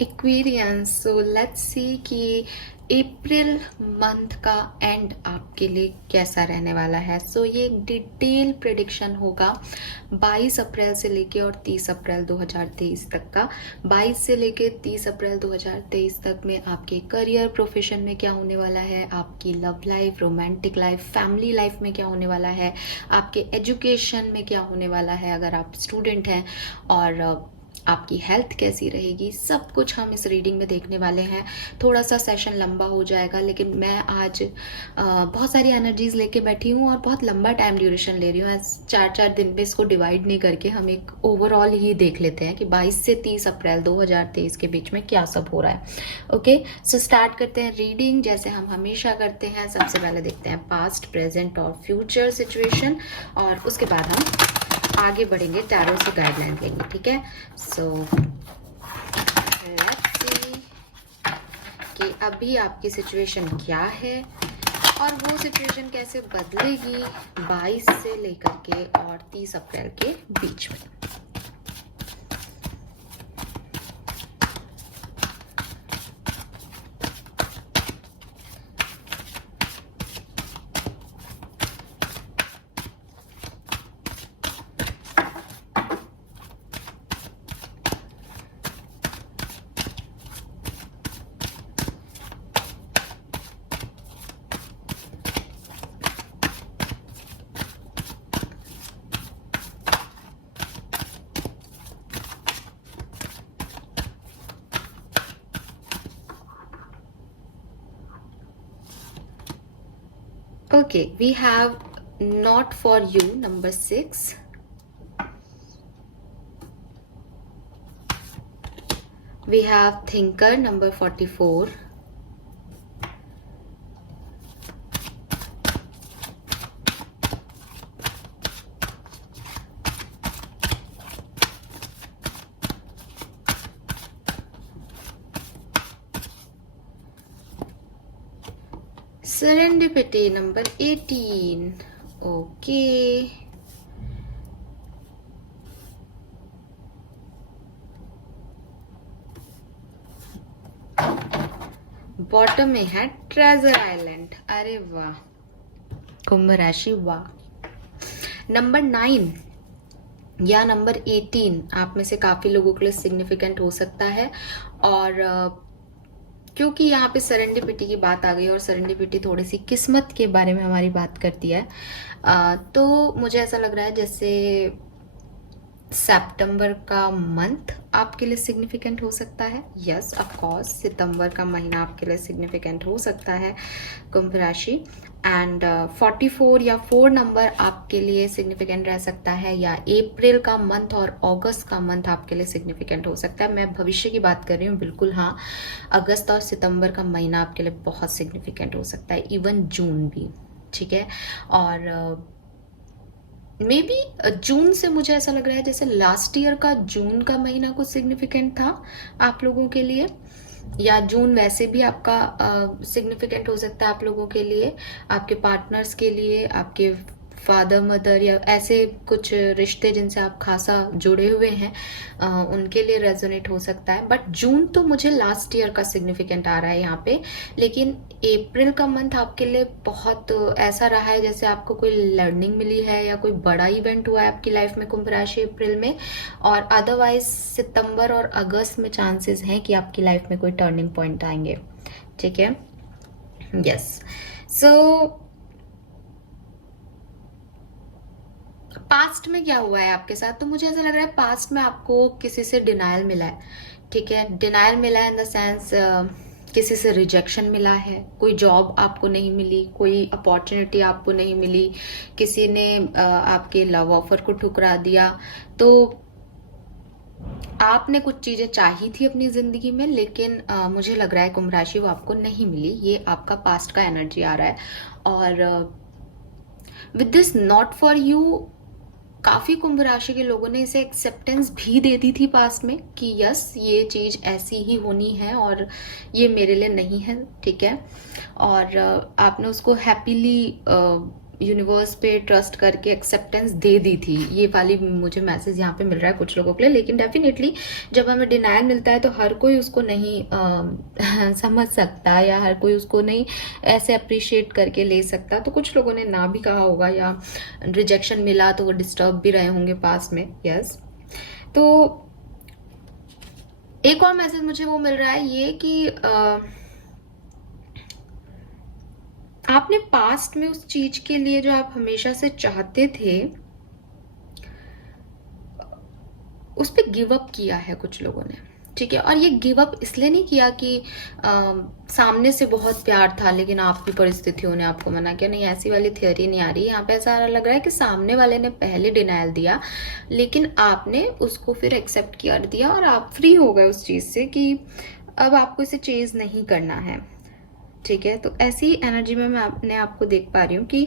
Aquarians, so let's see कि April month का and आपके लिए कैसा रहने वाला है। सो ये एक डिटेल प्रेडिक्शन होगा 22 अप्रैल से लेके और 30 अप्रैल 2023 तक का। 22 से लेके 30 अप्रैल 2023 तक में आपके करियर प्रोफेशन में क्या होने वाला है, आपकी love life, romantic life, family life में क्या होने वाला है, आपके एजुकेशन में क्या होने वाला है अगर आप स्टूडेंट हैं, और आपकी हेल्थ कैसी रहेगी, सब कुछ हम इस रीडिंग में देखने वाले हैं। थोड़ा सा सेशन लंबा हो जाएगा, लेकिन मैं आज बहुत सारी एनर्जीज लेके बैठी हूँ और बहुत लंबा टाइम ड्यूरेशन ले रही हूँ। 4-4 दिन में इसको डिवाइड नहीं करके हम एक ओवरऑल ही देख लेते हैं कि 22 से 30 अप्रैल 2023 के बीच में क्या सब हो रहा है। ओके, सो स्टार्ट करते हैं रीडिंग जैसे हम हमेशा करते हैं। सबसे पहले देखते हैं पास्ट, प्रेजेंट और फ्यूचर सिचुएशन, और उसके बाद हम आगे बढ़ेंगे, टैरो से गाइडलाइन लेंगे। ठीक है, सो लेट्स सी कि अभी आपकी सिचुएशन क्या है और वो सिचुएशन कैसे बदलेगी 22 से लेकर के और 30 अप्रैल के बीच में। Okay, we have not for you, number 6. We have thinker, number 44. Serendipity, number 18. Okay. Bottom में है ट्रेजर आइलैंड। अरे वाह कुंभ राशि, वाह। नंबर 9 या नंबर 18 आप में से काफी लोगों के लिए सिग्निफिकेंट हो सकता है, और क्योंकि यहाँ पे सेरेंडिपिटी की बात आ गई और सेरेंडिपिटी थोड़ी सी किस्मत के बारे में हमारी बात करती है, तो मुझे ऐसा लग रहा है जैसे सितंबर का मंथ आपके लिए सिग्निफिकेंट हो सकता है। यस, ऑफ कोर्स सितंबर का महीना आपके लिए सिग्निफिकेंट हो सकता है कुंभ राशि। एंड 44 या 4 नंबर आपके लिए सिग्निफिकेंट रह सकता है, या अप्रैल का मंथ और अगस्त का मंथ आपके लिए सिग्निफिकेंट हो सकता है। मैं भविष्य की बात कर रही हूँ, बिल्कुल हाँ। अगस्त और सितंबर का महीना आपके लिए बहुत सिग्निफिकेंट हो सकता है, इवन जून भी। ठीक है, और मे बी जून से मुझे ऐसा लग रहा है जैसे लास्ट ईयर का जून का महीना कुछ सिग्निफिकेंट था आप लोगों के लिए, या जून वैसे भी आपका सिग्निफिकेंट हो सकता है आप लोगों के लिए, आपके पार्टनर्स के लिए, आपके फादर मदर या ऐसे कुछ रिश्ते जिनसे आप खासा जुड़े हुए हैं, उनके लिए रेजोनेट हो सकता है। बट जून तो मुझे लास्ट ईयर का सिग्निफिकेंट आ रहा है यहाँ पे, लेकिन अप्रैल का मंथ आपके लिए बहुत ऐसा रहा है जैसे आपको कोई लर्निंग मिली है या कोई बड़ा इवेंट हुआ है आपकी लाइफ में कुंभ राशि अप्रैल में, और अदरवाइज सितंबर और अगस्त में चांसेस हैं कि आपकी लाइफ में कोई टर्निंग पॉइंट आएंगे। ठीक है, यस। सो पास्ट में क्या हुआ है आपके साथ, तो मुझे ऐसा लग रहा है पास्ट में आपको किसी से डिनायल मिला है। ठीक है, डिनायल मिला है इन द सेंस किसी से रिजेक्शन मिला है, कोई जॉब आपको नहीं मिली, कोई अपॉर्चुनिटी आपको नहीं मिली, किसी ने आपके लव ऑफर को ठुकरा दिया, तो आपने कुछ चीजें चाही थी अपनी जिंदगी में, लेकिन मुझे लग रहा है कुंभ राशि वो आपको नहीं मिली। ये आपका पास्ट का एनर्जी आ रहा है, और with this not for you काफी कुंभ राशि के लोगों ने इसे एक्सेप्टेंस भी दे दी थी पास में कि यस ये चीज ऐसी ही होनी है और ये मेरे लिए नहीं है। ठीक है, और आपने उसको हैप्पीली यूनिवर्स पे ट्रस्ट करके एक्सेप्टेंस दे दी थी। ये वाली मुझे मैसेज यहाँ पे मिल रहा है कुछ लोगों के लिए। लेकिन डेफिनेटली जब हमें डिनायल मिलता है तो हर कोई उसको नहीं समझ सकता, या हर कोई उसको नहीं ऐसे अप्रिशिएट करके ले सकता। तो कुछ लोगों ने ना भी कहा होगा, या रिजेक्शन मिला तो वो डिस्टर्ब भी रहे होंगे पास में। यस, तो एक और मैसेज मुझे वो मिल रहा है ये कि आपने पास्ट में उस चीज के लिए जो आप हमेशा से चाहते थे उस पर गिव अप किया है कुछ लोगों ने, ठीक है। और ये गिव अप इसलिए नहीं किया कि सामने से बहुत प्यार था लेकिन आपकी परिस्थितियों ने आपको मना किया, नहीं, ऐसी वाली थियोरी नहीं आ रही। यहाँ पे ऐसा लग रहा है कि सामने वाले ने पहले डिनायल दिया लेकिन आपने उसको फिर एक्सेप्ट कर दिया और आप फ्री हो गए उस चीज से कि अब आपको इसे चेज नहीं करना है, ठीक है। तो ऐसी एनर्जी में मैं अपने आपको देख पा रही हूँ कि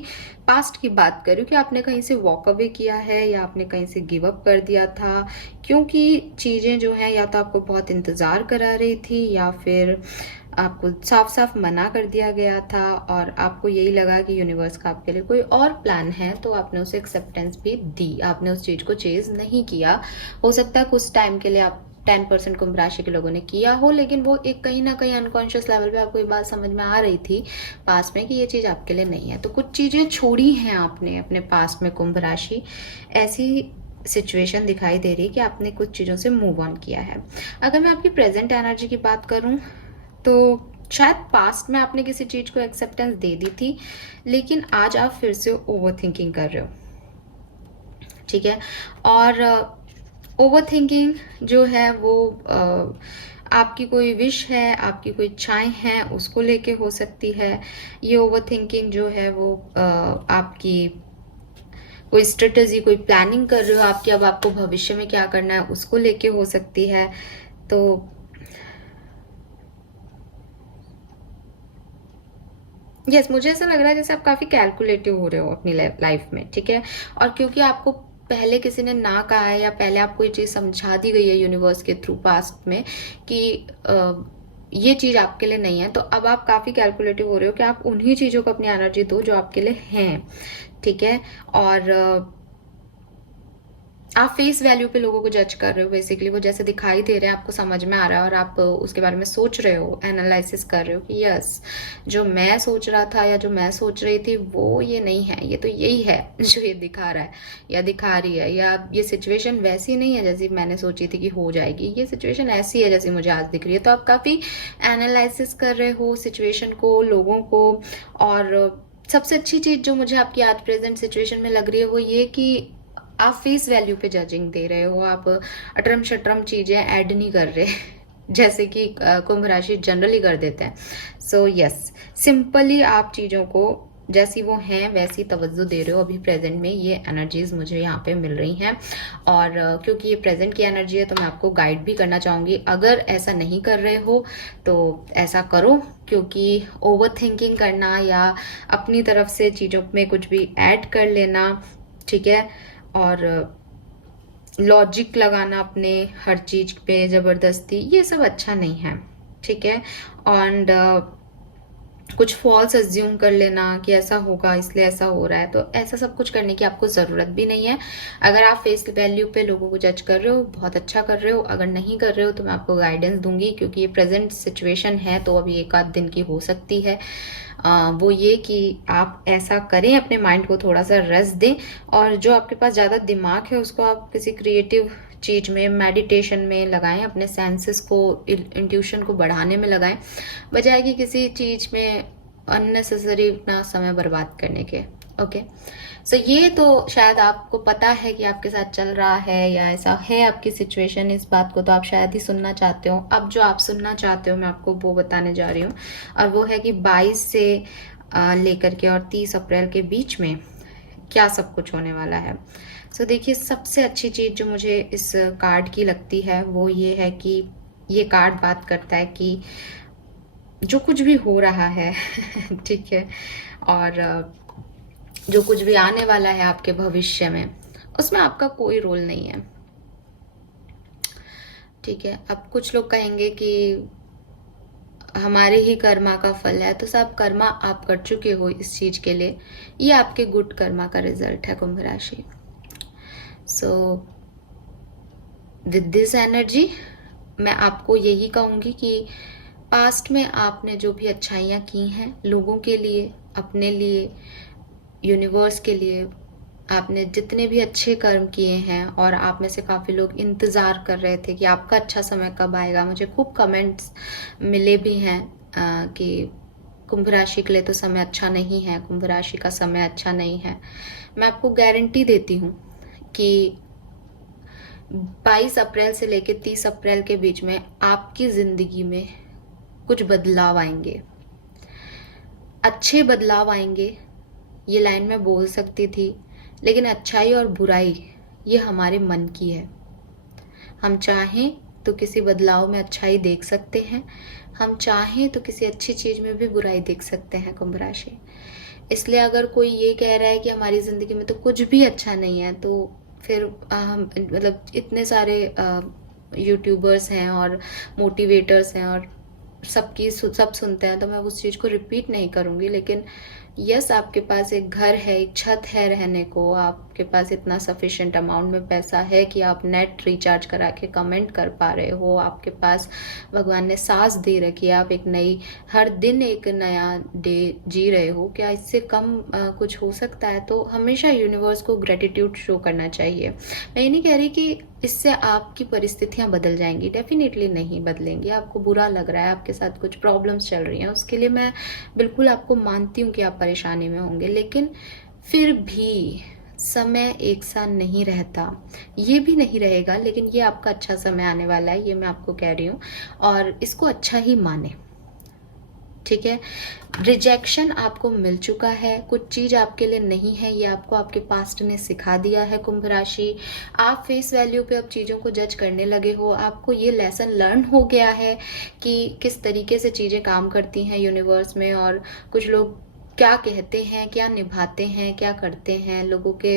पास्ट की बात कर रही हूँ कि आपने कहीं से वॉक अवे किया है या आपने कहीं से गिव अप कर दिया था, क्योंकि चीज़ें जो हैं या तो आपको बहुत इंतज़ार करा रही थी या फिर आपको साफ साफ मना कर दिया गया था और आपको यही लगा कि यूनिवर्स का आपके लिए कोई और प्लान है, तो आपने उसे एक्सेप्टेंस भी दी, आपने उस चीज़ को चेज नहीं किया। हो सकता है कुछ टाइम के लिए आप 10% कुंभ राशि के लोगों ने किया हो, लेकिन वो एक कहीं ना कहीं अनकॉन्शियस लेवल पे आपको ये बात समझ में आ रही थी पास में कि ये चीज़ आपके लिए नहीं है। तो कुछ चीज़ें छोड़ी हैं आपने अपने पास में कुंभ राशि, ऐसी सिचुएशन दिखाई दे रही है कि आपने कुछ चीज़ों से मूव ऑन किया है। अगर मैं आपकी प्रेजेंट एनर्जी की बात करूं तो शायद पास्ट में आपने किसी चीज़ को एक्सेप्टेंस दे दी थी लेकिन आज आप फिर से ओवर थिंकिंग कर रहे हो, ठीक है। और ओवर थिंकिंग जो है वो आपकी कोई विश है, आपकी कोई इच्छाएं हैं उसको लेके हो सकती है। ये ओवर थिंकिंग जो है वो आपकी कोई स्ट्रेटजी, कोई प्लानिंग कर रहे हो आपकी, अब आपको भविष्य में क्या करना है उसको लेके हो सकती है। तो यस, मुझे ऐसा लग रहा है जैसे आप काफी कैलकुलेटिव हो रहे हो अपनी लाइफ में, ठीक है। और क्योंकि आपको पहले किसी ने ना कहा है या पहले आपको ये चीज समझा दी गई है यूनिवर्स के थ्रू पास्ट में कि ये चीज आपके लिए नहीं है, तो अब आप काफी कैलकुलेटिव हो रहे हो कि आप उन्हीं चीजों को अपनी एनर्जी दो जो आपके लिए हैं, ठीक है। और आप फेस वैल्यू पे लोगों को जज कर रहे हो, बेसिकली वो जैसे दिखाई दे रहे हैं आपको समझ में आ रहा है और आप उसके बारे में सोच रहे हो, एनालिसिस कर रहे हो कि यस, जो मैं सोच रहा था या जो मैं सोच रही थी वो ये नहीं है, ये तो यही है जो ये दिखा रहा है या दिखा रही है, या ये सिचुएशन वैसी नहीं है जैसी मैंने सोची थी कि हो जाएगी, ये सिचुएशन ऐसी है जैसी मुझे आज दिख रही है। तो आप काफी एनालिसिस कर रहे हो सिचुएशन को, लोगों को। और सबसे अच्छी चीज जो मुझे आपकी आज प्रेजेंट सिचुएशन में लग रही है वो ये कि आप फेस वैल्यू पे जजिंग दे रहे हो, आप अटरम शटरम चीजें ऐड नहीं कर रहे जैसे कि कुंभ राशि जनरली कर देते हैं। सो यस, सिंपली आप चीजों को जैसी वो हैं वैसी तवज्जो दे रहे हो अभी प्रेजेंट में। ये एनर्जीज मुझे यहाँ पे मिल रही हैं और क्योंकि ये प्रेजेंट की एनर्जी है तो मैं आपको गाइड भी करना चाहूंगी, अगर ऐसा नहीं कर रहे हो तो ऐसा करो, क्योंकि ओवर थिंकिंग करना या अपनी तरफ से चीजों में कुछ भी ऐड कर लेना, ठीक है, और लॉजिक लगाना अपने हर चीज पे जबरदस्ती, ये सब अच्छा नहीं है, ठीक है। एंड कुछ फॉल्स अज्यूम कर लेना कि ऐसा होगा इसलिए ऐसा हो रहा है, तो ऐसा सब कुछ करने की आपको ज़रूरत भी नहीं है। अगर आप फेस वैल्यू पे लोगों को जज कर रहे हो बहुत अच्छा कर रहे हो, अगर नहीं कर रहे हो तो मैं आपको गाइडेंस दूंगी, क्योंकि ये प्रेजेंट सिचुएशन है तो अभी एक आध दिन की हो सकती है। वो ये कि आप ऐसा करें, अपने माइंड को थोड़ा सा रेस्ट दें और जो आपके पास ज़्यादा दिमाग है उसको आप किसी क्रिएटिव चीज में, मेडिटेशन में लगाएं, अपने सेंसेस को, इंट्यूशन को बढ़ाने में लगाएं, बजाय कि किसी चीज में अननेसेसरी अपना समय बर्बाद करने के। ओके, सो ये तो शायद आपको पता है कि आपके साथ चल रहा है या ऐसा है आपकी सिचुएशन, इस बात को तो आप शायद ही सुनना चाहते हो। अब जो आप सुनना चाहते हो मैं आपको वो बताने जा रही हूँ, और वो है कि 22 से लेकर के और 30 अप्रैल के बीच में क्या सब कुछ होने वाला है। सो देखिए, सबसे अच्छी चीज जो मुझे इस कार्ड की लगती है वो ये है कि ये कार्ड बात करता है कि जो कुछ भी हो रहा है ठीक है, और जो कुछ भी आने वाला है आपके भविष्य में उसमें आपका कोई रोल नहीं है, ठीक है। अब कुछ लोग कहेंगे कि हमारे ही कर्मा का फल है, तो सब कर्मा आप कर चुके हो इस चीज के लिए, ये आपके गुड कर्मा का रिजल्ट है कुंभ राशि। सो विद दिस एनर्जी मैं आपको यही कहूंगी कि पास्ट में आपने जो भी अच्छाइयाँ की हैं लोगों के लिए, अपने लिए, यूनिवर्स के लिए, आपने जितने भी अच्छे कर्म किए हैं, और आप में से काफ़ी लोग इंतज़ार कर रहे थे कि आपका अच्छा समय कब आएगा। मुझे खूब कमेंट्स मिले भी हैं कि कुंभ राशि के लिए तो समय अच्छा नहीं है, कुंभ राशि का समय अच्छा नहीं है। मैं आपको गारंटी देती हूँ कि 22 अप्रैल से लेकर 30 अप्रैल के बीच में आपकी ज़िंदगी में कुछ बदलाव आएंगे, अच्छे बदलाव आएंगे। ये लाइन मैं बोल सकती थी, लेकिन अच्छाई और बुराई ये हमारे मन की है। हम चाहें तो किसी बदलाव में अच्छाई देख सकते हैं, हम चाहें तो किसी अच्छी चीज़ में भी बुराई देख सकते हैं कुंभ राशि। इसलिए अगर कोई ये कह रहा है कि हमारी ज़िंदगी में तो कुछ भी अच्छा नहीं है, तो फिर मतलब इतने सारे यूट्यूबर्स हैं और मोटिवेटर्स हैं और सब सुनते हैं, तो मैं उस चीज़ को रिपीट नहीं करूँगी। लेकिन यस, आपके पास एक घर है, एक छत है रहने को, आपके पास इतना सफिशिएंट अमाउंट में पैसा है कि आप नेट रिचार्ज करा के कमेंट कर पा रहे हो, आपके पास भगवान ने सांस दे रखी है, आप एक नई, हर दिन एक नया डे जी रहे हो। क्या इससे कम कुछ हो सकता है? तो हमेशा यूनिवर्स को ग्रेटिट्यूड शो करना चाहिए। मैं ये नहीं कह रही कि इससे आपकी परिस्थितियां बदल जाएंगी, डेफिनेटली नहीं बदलेंगी। आपको बुरा लग रहा है, आपके साथ कुछ प्रॉब्लम्स चल रही हैं, उसके लिए मैं बिल्कुल आपको मानती हूँ कि आप परेशानी में होंगे, लेकिन फिर भी समय एक सा नहीं रहता, ये भी नहीं रहेगा। लेकिन ये आपका अच्छा समय आने वाला है, ये मैं आपको कह रही हूँ, और इसको अच्छा ही माने, ठीक है। रिजेक्शन आपको मिल चुका है, कुछ चीज आपके लिए नहीं है, ये आपको आपके पास्ट ने सिखा दिया है कुंभ राशि। आप फेस वैल्यू पे अब चीज़ों को जज करने लगे हो, आपको ये लेसन लर्न हो गया है कि किस तरीके से चीज़ें काम करती हैं यूनिवर्स में, और कुछ लोग क्या कहते हैं, क्या निभाते हैं, क्या करते हैं, लोगों के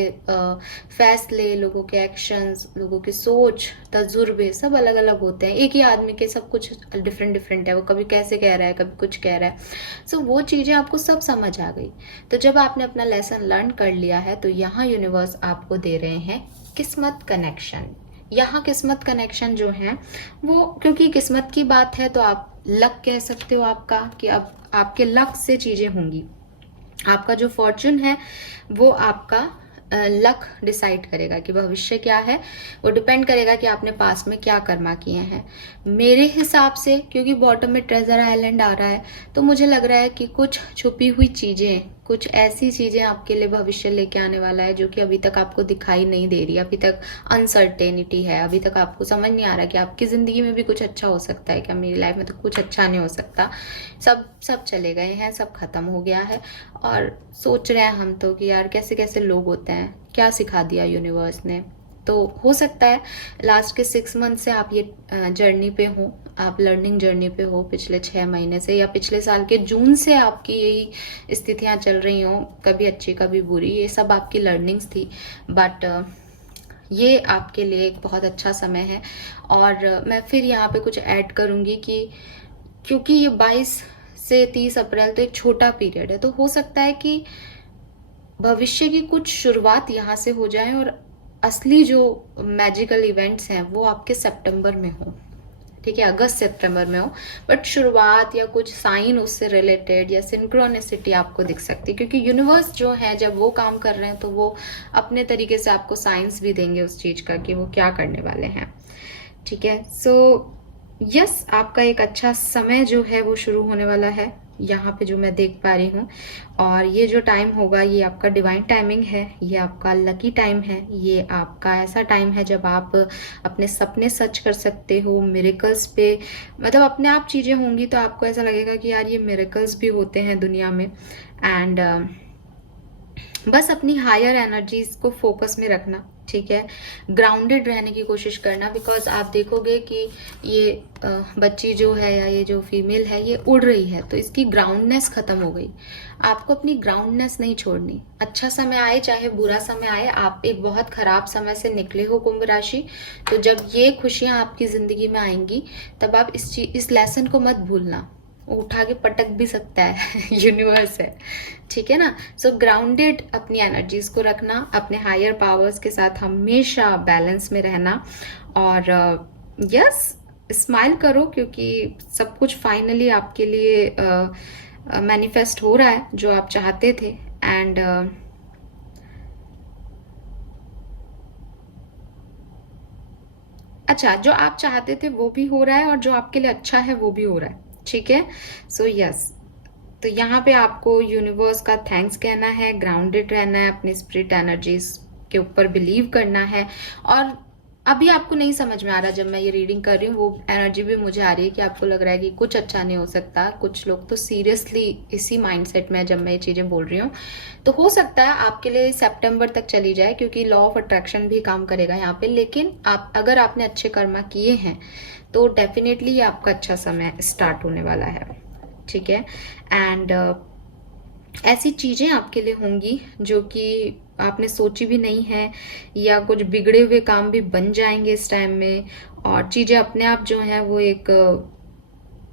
फैसले, लोगों के एक्शंस, लोगों की सोच, तजुर्बे सब अलग अलग होते हैं। एक ही आदमी के सब कुछ डिफरेंट डिफरेंट है, वो कभी कैसे कह रहा है, कभी कुछ कह रहा है। सो वो चीज़ें आपको सब समझ आ गई। तो जब आपने अपना लेसन लर्न कर लिया है, तो यहाँ यूनिवर्स आपको दे रहे हैं किस्मत कनेक्शन। यहाँ किस्मत कनेक्शन जो है वो, क्योंकि किस्मत की बात है तो आप लक कह सकते हो आपका, कि अब आपके लक से चीज़ें होंगी। आपका जो फॉर्चून है वो आपका लक डिसाइड करेगा कि भविष्य क्या है। वो डिपेंड करेगा कि आपने पास्ट में क्या कर्मा किए हैं। मेरे हिसाब से, क्योंकि बॉटम में ट्रेजर आइलैंड आ रहा है, तो मुझे लग रहा है कि कुछ छुपी हुई चीज़ें, कुछ ऐसी चीज़ें आपके लिए भविष्य लेके आने वाला है जो कि अभी तक आपको दिखाई नहीं दे रही। अभी तक अनसर्टेनिटी है, अभी तक आपको समझ नहीं आ रहा कि आपकी ज़िंदगी में भी कुछ अच्छा हो सकता है क्या, मेरी लाइफ में तो कुछ अच्छा नहीं हो सकता, सब चले गए हैं, सब खत्म हो गया है। और सोच रहे हैं हम तो कि यार कैसे कैसे लोग होते हैं, क्या सिखा दिया यूनिवर्स ने। तो हो सकता है लास्ट के 6 मंथ से आप ये जर्नी पे हो, आप लर्निंग जर्नी पे हो पिछले 6 महीने से, या पिछले साल के जून से आपकी यही स्थितियां चल रही हो, कभी अच्छी कभी बुरी, ये सब आपकी लर्निंग्स थी। बट ये आपके लिए एक बहुत अच्छा समय है। और मैं फिर यहाँ पे कुछ ऐड करूँगी कि क्योंकि ये 22 से 30 अप्रैल तो एक छोटा पीरियड है, तो हो सकता है कि भविष्य की कुछ शुरुआत यहाँ से हो जाए, और असली जो मैजिकल इवेंट्स हैं वो आपके सितंबर में हो, ठीक है, अगस्त सितंबर में हो। बट शुरुआत या कुछ साइन उससे रिलेटेड या सिंक्रोनिसिटी आपको दिख सकती है, क्योंकि यूनिवर्स जो है जब वो काम कर रहे हैं तो वो अपने तरीके से आपको साइंस भी देंगे उस चीज़ का कि वो क्या करने वाले हैं, ठीक है। सो यस, आपका एक अच्छा समय जो है वो शुरू होने वाला है यहाँ पे, जो मैं देख पा रही हूँ। और ये जो टाइम होगा ये आपका डिवाइन टाइमिंग है, ये आपका लकी टाइम है, ये आपका ऐसा टाइम है जब आप अपने सपने सच कर सकते हो, मिरेकल्स पे, मतलब अपने आप चीज़ें होंगी तो आपको ऐसा लगेगा कि यार ये मिरेकल्स भी होते हैं दुनिया में। एंड बस अपनी हायर एनर्जीज को फोकस में रखना, ठीक है, ग्राउंडेड रहने की कोशिश करना। बिकॉज आप देखोगे कि ये बच्ची जो है या ये जो फीमेल है ये उड़ रही है, तो इसकी ग्राउंडनेस खत्म हो गई। आपको अपनी ग्राउंडनेस नहीं छोड़नी। अच्छा समय आए चाहे बुरा समय आए, आप एक बहुत खराब समय से निकले हो कुंभ राशि, तो जब ये खुशियां आपकी जिंदगी में आएंगी तब आप इस लेसन को मत भूलना उठा के पटक भी सकता है यूनिवर्स है, ठीक है ना। सो ग्राउंडेड अपनी एनर्जीज को रखना, अपने हायर पावर्स के साथ हमेशा बैलेंस में रहना, और यस स्माइल करो, क्योंकि सब कुछ फाइनली आपके लिए मैनिफेस्ट हो रहा है जो आप चाहते थे। एंड अच्छा, जो आप चाहते थे वो भी हो रहा है, और जो आपके लिए अच्छा है वो भी हो रहा है, ठीक है। सो यस, तो यहाँ पे आपको यूनिवर्स का थैंक्स कहना है, ग्राउंडेड रहना है, अपनी स्पिरिट एनर्जीज के ऊपर बिलीव करना है। और अभी आपको नहीं समझ में आ रहा, जब मैं ये रीडिंग कर रही हूँ वो एनर्जी भी मुझे आ रही है कि आपको लग रहा है कि कुछ अच्छा नहीं हो सकता। कुछ लोग तो सीरियसली इसी माइंडसेट में जब मैं ये चीज़ें बोल रही हूँ, तो हो सकता है आपके लिए सितंबर तक चली जाए, क्योंकि लॉ ऑफ अट्रैक्शन भी काम करेगा यहाँ पे। लेकिन आप अगर आपने अच्छे कर्मा किए हैं तो डेफिनेटली आपका अच्छा समय स्टार्ट होने वाला है, ठीक है। एंड ऐसी चीज़ें आपके लिए होंगी जो कि आपने सोची भी नहीं है, या कुछ बिगड़े हुए काम भी बन जाएंगे इस टाइम में, और चीज़ें अपने आप जो हैं वो एक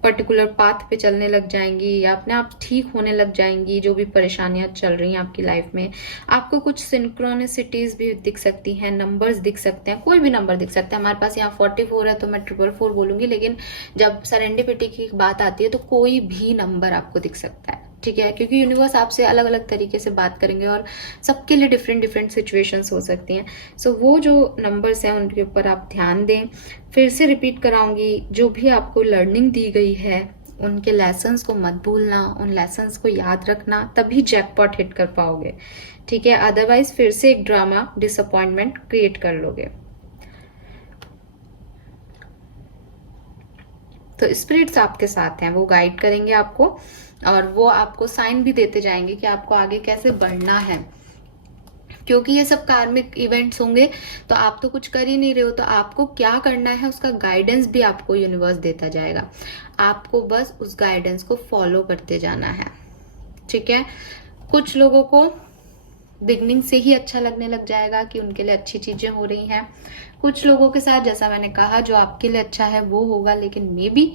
पर्टिकुलर पाथ पे चलने लग जाएंगी, या अपने आप ठीक होने लग जाएंगी। जो भी परेशानियां चल रही हैं आपकी लाइफ में, आपको कुछ सिंक्रोनिसिटीज भी दिख सकती हैं, नंबर्स दिख सकते हैं, कोई भी नंबर दिख सकता है। हमारे पास यहाँ 44 है तो मैं 444 बोलूंगी, लेकिन जब सेरेंडिपिटी की बात आती है तो कोई भी नंबर आपको दिख सकता है, ठीक है, क्योंकि यूनिवर्स आपसे अलग अलग तरीके से बात करेंगे और सबके लिए डिफरेंट डिफरेंट सिचुएशंस हो सकती हैं। सो वो जो नंबर्स हैं उनके ऊपर आप ध्यान दें। फिर से रिपीट कराऊंगी, जो भी आपको लर्निंग दी गई है उनके लेसन्स को मत भूलना, उन लेसन्स को याद रखना, तभी जैकपॉट हिट कर पाओगे, ठीक है। अदरवाइज फिर से एक ड्रामा, डिसअपॉइंटमेंट क्रिएट कर लोगे। तो स्पिरिट्स आपके साथ हैं, वो गाइड करेंगे आपको, और वो आपको साइन भी देते जाएंगे कि आपको आगे कैसे बढ़ना है, क्योंकि ये सब कार्मिक इवेंट्स होंगे। तो आप तो कुछ कर ही नहीं रहे हो, तो आपको क्या करना है उसका गाइडेंस भी आपको यूनिवर्स देता जाएगा। आपको बस उस गाइडेंस को फॉलो करते जाना है, ठीक है। कुछ लोगों को बिगनिंग से ही अच्छा लगने लग जाएगा कि उनके लिए अच्छी चीजें हो रही हैं। कुछ लोगों के साथ जैसा मैंने कहा, जो आपके लिए अच्छा है वो होगा, लेकिन मे बी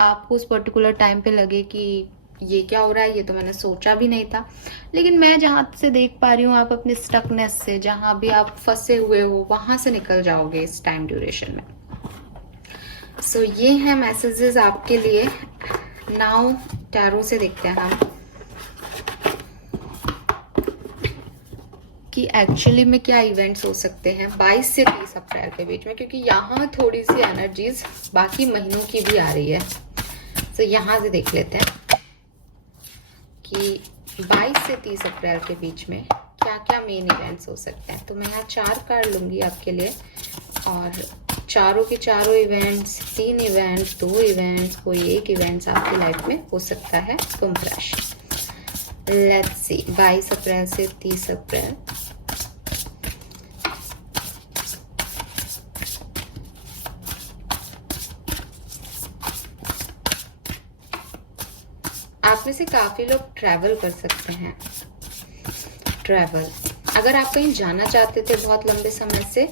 आपको उस पर्टिकुलर टाइम पे लगे कि ये क्या हो रहा है, ये तो मैंने सोचा भी नहीं था। लेकिन मैं जहाँ से देख पा रही हूँ, आप अपने स्टकनेस से, जहाँ भी आप फंसे हुए हो वहां से निकल जाओगे इस टाइम ड्यूरेशन में। सो ये है मैसेजेस आपके लिए। नाउ टैरो से देखते हैं हम कि एक्चुअली में क्या इवेंट्स हो सकते हैं 22 से 30 अप्रैल के बीच में, क्योंकि यहाँ थोड़ी सी एनर्जीज बाकी महीनों की भी आ रही है। तो यहाँ से देख लेते हैं कि 22 से 30 अप्रैल के बीच में क्या क्या मेन इवेंट्स हो सकते हैं। तो मैं यहाँ 4 कार्ड लूंगी आपके लिए, और चारों के चारों इवेंट्स, 3 इवेंट्स, 2 इवेंट्स, कोई एक इवेंट्स आपकी लाइफ में हो सकता है कुंभ राशि। लेट्स सी 22 अप्रैल से 30 अप्रैल। आप में से काफी लोग ट्रैवल कर सकते हैं। ट्रैवल, अगर आप कहीं जाना चाहते थे बहुत लंबे समय से,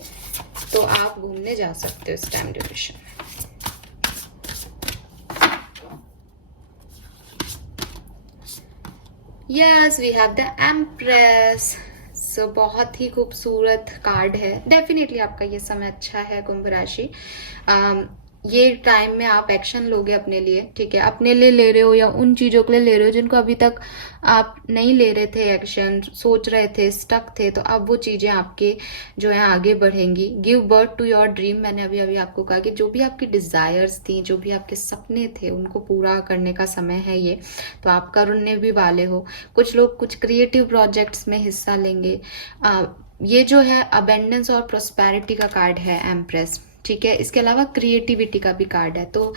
तो आप घूमने जा सकते हो इस टाइम ड्यूरेशन में। Yes, we have the empress. So बहुत ही खूबसूरत कार्ड है। डेफिनेटली आपका ये समय अच्छा है कुंभ राशि। ये टाइम में आप एक्शन लोगे अपने लिए, ठीक है। अपने लिए ले रहे हो या उन चीजों के लिए ले रहे हो जिनको अभी तक आप नहीं ले रहे थे एक्शन, सोच रहे थे, स्टक थे, तो अब वो चीजें आपके जो है आगे बढ़ेंगी। Give birth to your dream. मैंने अभी अभी आपको कहा कि जो भी आपकी डिजायर्स थी, जो भी आपके सपने थे, उनको पूरा करने का समय है ये। तो आप करने भी वाले हो। कुछ लोग कुछ क्रिएटिव प्रोजेक्ट्स में हिस्सा लेंगे। ये जो है अबेंडेंस और प्रोस्पेरिटी का कार्ड है एम्प्रेस, ठीक है। इसके अलावा क्रिएटिविटी का भी कार्ड है। तो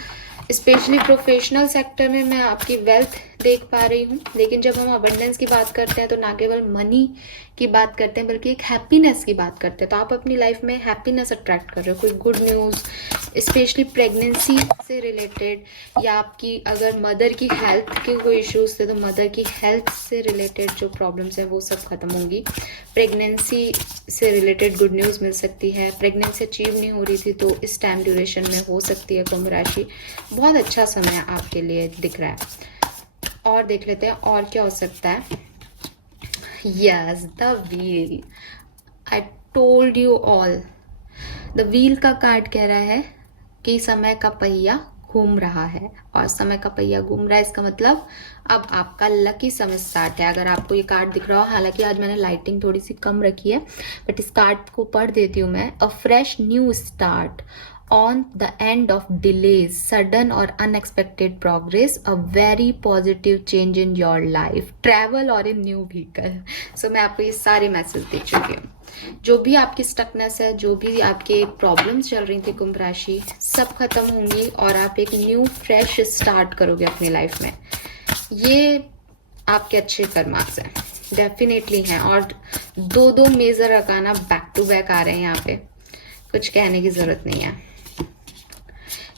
स्पेशली प्रोफेशनल सेक्टर में मैं आपकी वेल्थ देख पा रही हूँ। लेकिन जब हम अबंडेंस की बात करते हैं तो ना केवल मनी की बात करते हैं बल्कि एक हैप्पीनेस की बात करते हैं। तो आप अपनी लाइफ में हैप्पीनेस अट्रैक्ट कर रहे हो। कोई गुड न्यूज़ स्पेशली प्रेगनेंसी से रिलेटेड, या आपकी अगर मदर की हेल्थ के कोई इश्यूज थे तो मदर की हेल्थ से रिलेटेड जो प्रॉब्लम्स हैं वो सब खत्म होंगी। प्रेगनेंसी से रिलेटेड गुड न्यूज़ मिल सकती है। प्रेगनेंसी अचीव नहीं हो रही थी तो इस टाइम ड्यूरेशन में हो सकती है कुंभ राशि। बहुत अच्छा समय आपके लिए दिख रहा है। और देख लेते हैं और क्या हो सकता है। Yes, the wheel. I told you all, the wheel का कार्ड कह रहा है कि समय का पहिया घूम रहा है। और समय का पहिया घूम रहा है इसका मतलब अब आपका लकी समय स्टार्ट है। अगर आपको ये कार्ड दिख रहा हो, हालांकि आज मैंने लाइटिंग थोड़ी सी कम रखी है, बट इस कार्ड को पढ़ देती हूँ मैं। अ fresh new start on the end of delays, sudden or unexpected progress, a very positive change in your life, travel or a new vehicle. So मैं आपको ये सारे मैसेज दे चुकी हूँ। जो भी आपकी स्टकनेस है, जो भी आपके प्रॉब्लम्स चल रही थी कुंभ राशि, सब खत्म होंगी और आप एक न्यू फ्रेश स्टार्ट करोगे अपनी लाइफ में। ये आपके अच्छे कर्मास हैं, डेफिनेटली हैं। और दो मेजर अकाना बैक टू बैक आ रहे हैं यहाँ पे, कुछ कहने की जरूरत नहीं है।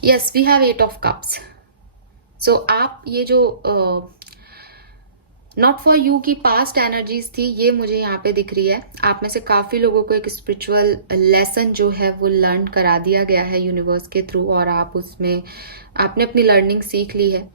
Yes, we have 8 of cups. So आप ये जो नॉट फॉर यू की पास्ट एनर्जीज थी, ये मुझे यहाँ पे दिख रही है। आप में से काफी लोगों को एक स्पिरिचुअल लेसन जो है वो लर्न करा दिया गया है यूनिवर्स के थ्रू, और आप उसमें आपने अपनी लर्निंग सीख ली है।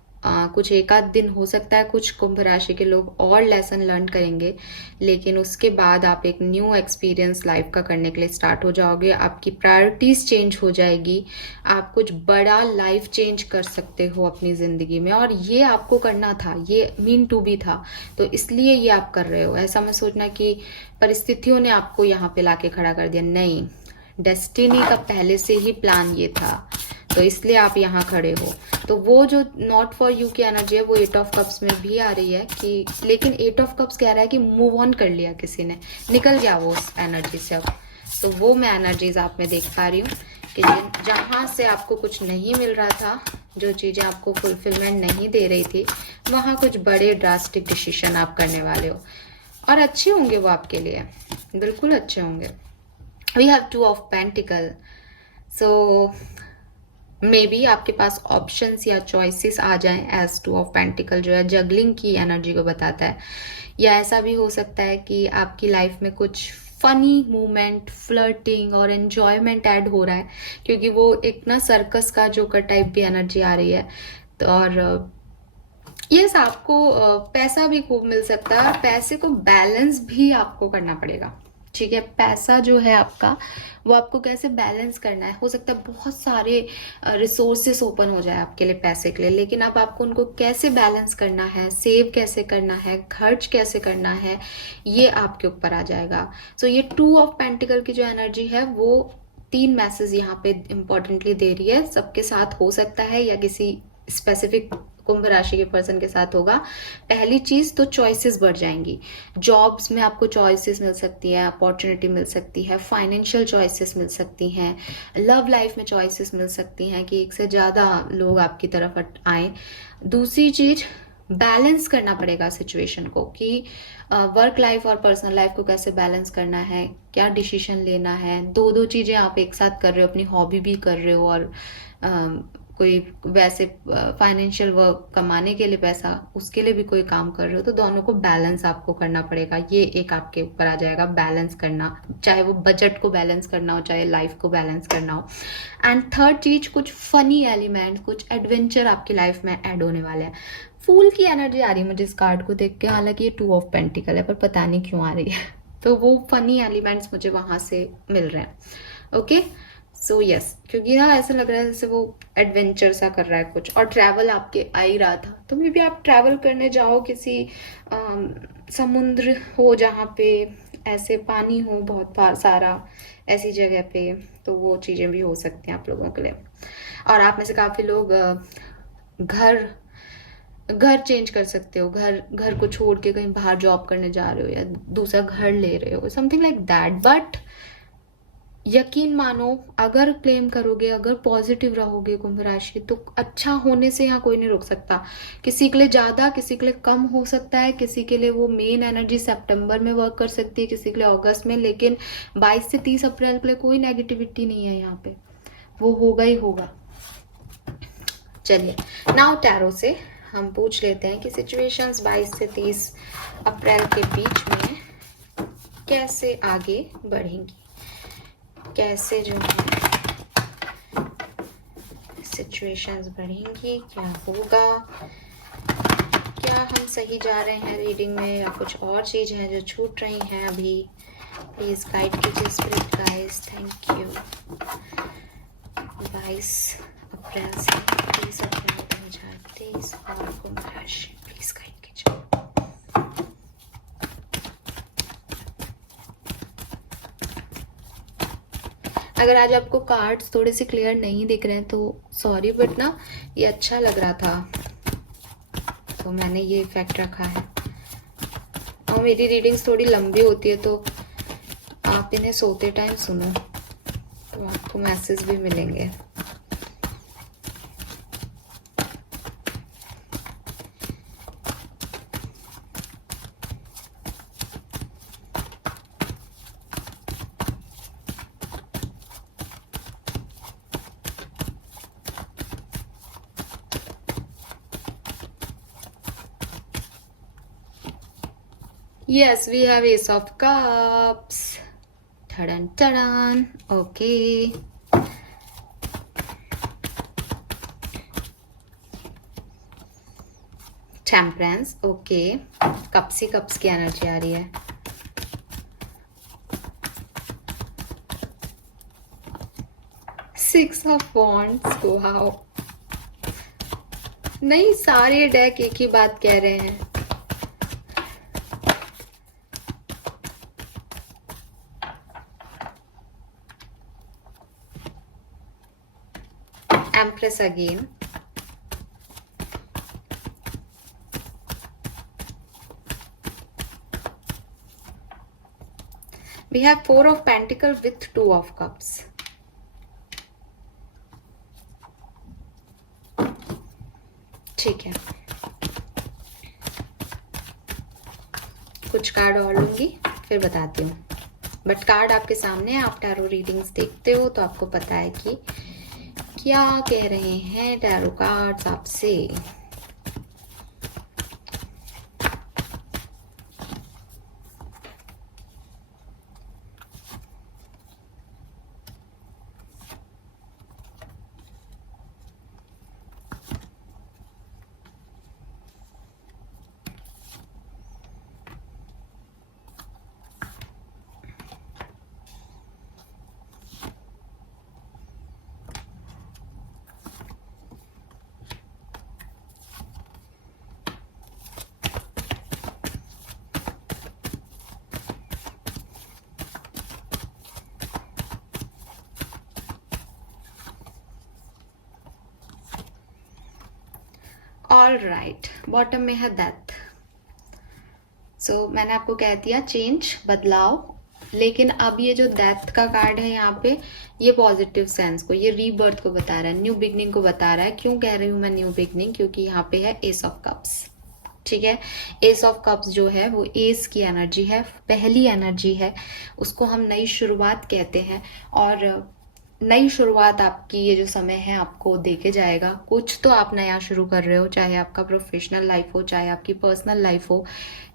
कुछ एक आध दिन हो सकता है कुछ कुंभ राशि के लोग और लेसन लर्न करेंगे, लेकिन उसके बाद आप एक न्यू एक्सपीरियंस लाइफ का करने के लिए स्टार्ट हो जाओगे। आपकी प्रायोरिटीज चेंज हो जाएगी। आप कुछ बड़ा लाइफ चेंज कर सकते हो अपनी जिंदगी में, और ये आपको करना था, ये मीन टू बी था, तो इसलिए ये आप कर रहे हो। ऐसा मत सोचना कि परिस्थितियों ने आपको यहाँ पे लाके खड़ा कर दिया, नहीं, डेस्टिनी का पहले से ही प्लान ये था, तो इसलिए आप यहाँ खड़े हो। तो वो जो नॉट फॉर यू की एनर्जी है वो 8 ऑफ कप्स में भी आ रही है कि, लेकिन 8 ऑफ कप्स कह रहा है कि मूव ऑन कर लिया किसी ने, निकल गया वो उस एनर्जी से अब। तो वो मैं एनर्जीज आप में देख पा रही हूँ कि जहाँ से आपको कुछ नहीं मिल रहा था, जो चीज़ें आपको फुलफिलमेंट नहीं दे रही थी, वहाँ कुछ बड़े ड्रास्टिक डिसीजन आप करने वाले हो, और अच्छे होंगे वो आपके लिए, बिल्कुल अच्छे होंगे। We have 2 of pentacle. So may be आपके पास ऑप्शंस या चॉइसेस आ जाएं, एज 2 ऑफ पेंटिकल जो है जगलिंग की एनर्जी को बताता है। या ऐसा भी हो सकता है कि आपकी लाइफ में कुछ फनी मोमेंट, फ्लर्टिंग और एंजॉयमेंट ऐड हो रहा है, क्योंकि वो एक ना सर्कस का जोकर टाइप भी एनर्जी आ रही है। तो और यस, आपको पैसा भी खूब मिल सकता है, और पैसे को बैलेंस भी आपको करना पड़ेगा। ठीक है, पैसा जो है आपका वो आपको कैसे बैलेंस करना है। हो सकता है बहुत सारे रिसोर्सेस ओपन हो जाए आपके लिए पैसे के लिए, लेकिन अब आपको उनको कैसे बैलेंस करना है, सेव कैसे करना है, खर्च कैसे करना है, ये आपके ऊपर आ जाएगा। सो ये 2 ऑफ पेंटिकल की जो एनर्जी है वो 3 मैसेज यहाँ पे इंपॉर्टेंटली दे रही है। सबके साथ हो सकता है या किसी स्पेसिफिक कुंभ राशि के पर्सन के साथ होगा। पहली चीज तो चॉइसेस बढ़ जाएंगी। जॉब्स में आपको चॉइसेस मिल सकती है, अपॉर्चुनिटी मिल सकती है, फाइनेंशियल चॉइसेस मिल सकती हैं, लव लाइफ में चॉइसेस मिल सकती हैं कि एक से ज्यादा लोग आपकी तरफ आए। दूसरी चीज, बैलेंस करना पड़ेगा सिचुएशन को, कि वर्क लाइफ और पर्सनल लाइफ को कैसे बैलेंस करना है, क्या डिसीजन लेना है। दो चीजें आप एक साथ कर रहे हो, अपनी हॉबी भी कर रहे हो और कोई वैसे फाइनेंशियल वर्क कमाने के लिए पैसा, उसके लिए भी कोई काम कर रहे हो, तो दोनों को बैलेंस आपको करना पड़ेगा। ये एक आपके ऊपर आ जाएगा, बैलेंस करना, चाहे वो बजट को बैलेंस करना हो, चाहे लाइफ को बैलेंस करना हो। एंड थर्ड चीज, कुछ फनी एलिमेंट, कुछ एडवेंचर आपकी लाइफ में ऐड होने वाले हैं। फूल की एनर्जी आ रही है मुझे इस कार्ड को देख के, हालांकि ये 2 ऑफ पेंटिकल है, पर पता नहीं क्यों आ रही है। तो वो फनी एलिमेंट्स मुझे वहां से मिल रहे हैं। ओके, सो यस, क्योंकि ना ऐसा लग रहा है जैसे वो एडवेंचर सा कर रहा है कुछ, और ट्रैवल आपके आ ही रहा था, तो मे बी आप ट्रैवल करने जाओ, किसी समुद्र हो जहाँ पे ऐसे पानी हो बहुत सारा, ऐसी जगह पे, तो वो चीज़ें भी हो सकती हैं आप लोगों के लिए। और आप में से काफ़ी लोग घर चेंज कर सकते हो, घर को छोड़ के कहीं बाहर जॉब करने जा रहे हो, या दूसरा घर ले रहे हो, समथिंग लाइक दैट। बट यकीन मानो, अगर क्लेम करोगे, अगर पॉजिटिव रहोगे कुंभ राशि, तो अच्छा होने से यहाँ कोई नहीं रोक सकता। किसी के लिए ज़्यादा, किसी के लिए कम हो सकता है, किसी के लिए वो मेन एनर्जी सितंबर में वर्क कर सकती है, किसी के लिए अगस्त में, लेकिन 22 से 30 अप्रैल के लिए कोई नेगेटिविटी नहीं है यहाँ पे, वो होगा ही होगा। चलिए नाउ टैरो से हम पूछ लेते हैं कि सिचुएशंस 22 से 30 अप्रैल के बीच में कैसे आगे बढ़ेंगी, कैसे जो है सिचुएशंस बढ़ेंगी, क्या होगा, क्या हम सही जा रहे हैं रीडिंग में या कुछ और चीज़ है जो छूट रही हैं अभी। प्लीज़ गाइड कीजिए स्पिरिट गाइस, थैंक यू। 22 अप्रैल से 30 अप्रैल 2023 और कुंभ राशि, प्लीज़ गाइड कीजिए। अगर आज आपको कार्ड्स थोड़े से क्लियर नहीं दिख रहे हैं तो सॉरी, बट ना ये अच्छा लग रहा था तो मैंने ये इफेक्ट रखा है। और मेरी रीडिंग्स थोड़ी लंबी होती है तो आप इन्हें सोते टाइम सुनो तो आपको मैसेज भी मिलेंगे। Yes, we have Ace of Cups. Tadan tadan. Okay. Temperance. Okay. Cups ही कप्स की एनर्जी आ रही है। Six of Wands. Wow. नहीं, सारे डेक एक ही बात कह रहे हैं। Empress again. We have Four of Pentacles with Two of Cups. ठीक है, कुछ कार्ड और लूंगी फिर बताती हूँ, बट कार्ड आपके सामने है, आप टैरो रीडिंग्स देखते हो तो आपको पता है कि क्या कह रहे हैं टैरो कार्ड्स आपसे। ऑल राइट, बॉटम में है डेथ। सो मैंने आपको कह दिया चेंज, बदलाव, लेकिन अब ये जो डेथ का कार्ड है यहाँ पे, ये पॉजिटिव सेंस को, ये रीबर्थ को बता रहा है, न्यू बिगनिंग को बता रहा है। क्यों कह रही हूँ मैं न्यू बिगनिंग? क्योंकि यहाँ पे है एस ऑफ कप्स। ठीक है, एस ऑफ कप्स जो है वो एस की एनर्जी है, पहली एनर्जी है, उसको हम नई शुरुआत कहते हैं। और नई शुरुआत आपकी ये जो समय है आपको देके जाएगा। कुछ तो आप नया शुरू कर रहे हो, चाहे आपका प्रोफेशनल लाइफ हो, चाहे आपकी पर्सनल लाइफ हो,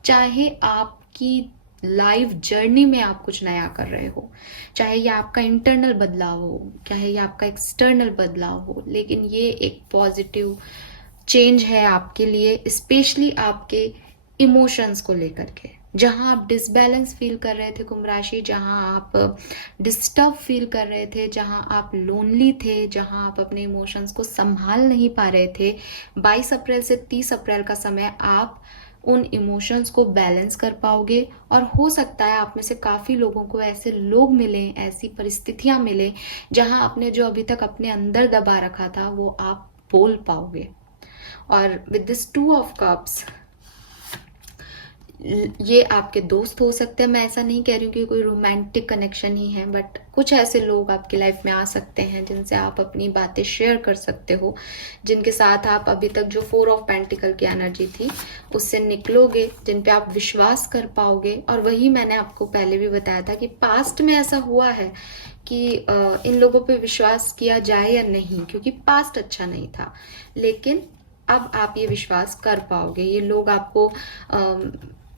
चाहे आपकी लाइफ जर्नी में आप कुछ नया कर रहे हो, चाहे ये आपका इंटरनल बदलाव हो, चाहे ये आपका एक्सटर्नल बदलाव हो, लेकिन ये एक पॉजिटिव चेंज है आपके लिए, स्पेशली आपके इमोशंस को लेकर के। जहां आप डिसबैलेंस फील कर रहे थे कुंभ राशि, जहां आप डिस्टर्ब फील कर रहे थे, जहां आप लोनली थे, जहां आप अपने इमोशंस को संभाल नहीं पा रहे थे, 22 अप्रैल से 30 अप्रैल का समय आप उन इमोशंस को बैलेंस कर पाओगे। और हो सकता है आप में से काफ़ी लोगों को ऐसे लोग मिले, ऐसी परिस्थितियां मिले जहां आपने जो अभी तक अपने अंदर दबा रखा था वो आप बोल पाओगे। और with this to of cups, ये आपके दोस्त हो सकते हैं, मैं ऐसा नहीं कह रही हूँ कि कोई रोमांटिक कनेक्शन ही है, बट कुछ ऐसे लोग आपकी लाइफ में आ सकते हैं जिनसे आप अपनी बातें शेयर कर सकते हो, जिनके साथ आप अभी तक जो 4 ऑफ पेंटिकल की एनर्जी थी उससे निकलोगे, जिन पे आप विश्वास कर पाओगे। और वही मैंने आपको पहले भी बताया था कि पास्ट में ऐसा हुआ है कि इन लोगों पे विश्वास किया जाए या नहीं, क्योंकि पास्ट अच्छा नहीं था, लेकिन अब आप ये विश्वास कर पाओगे। ये लोग आपको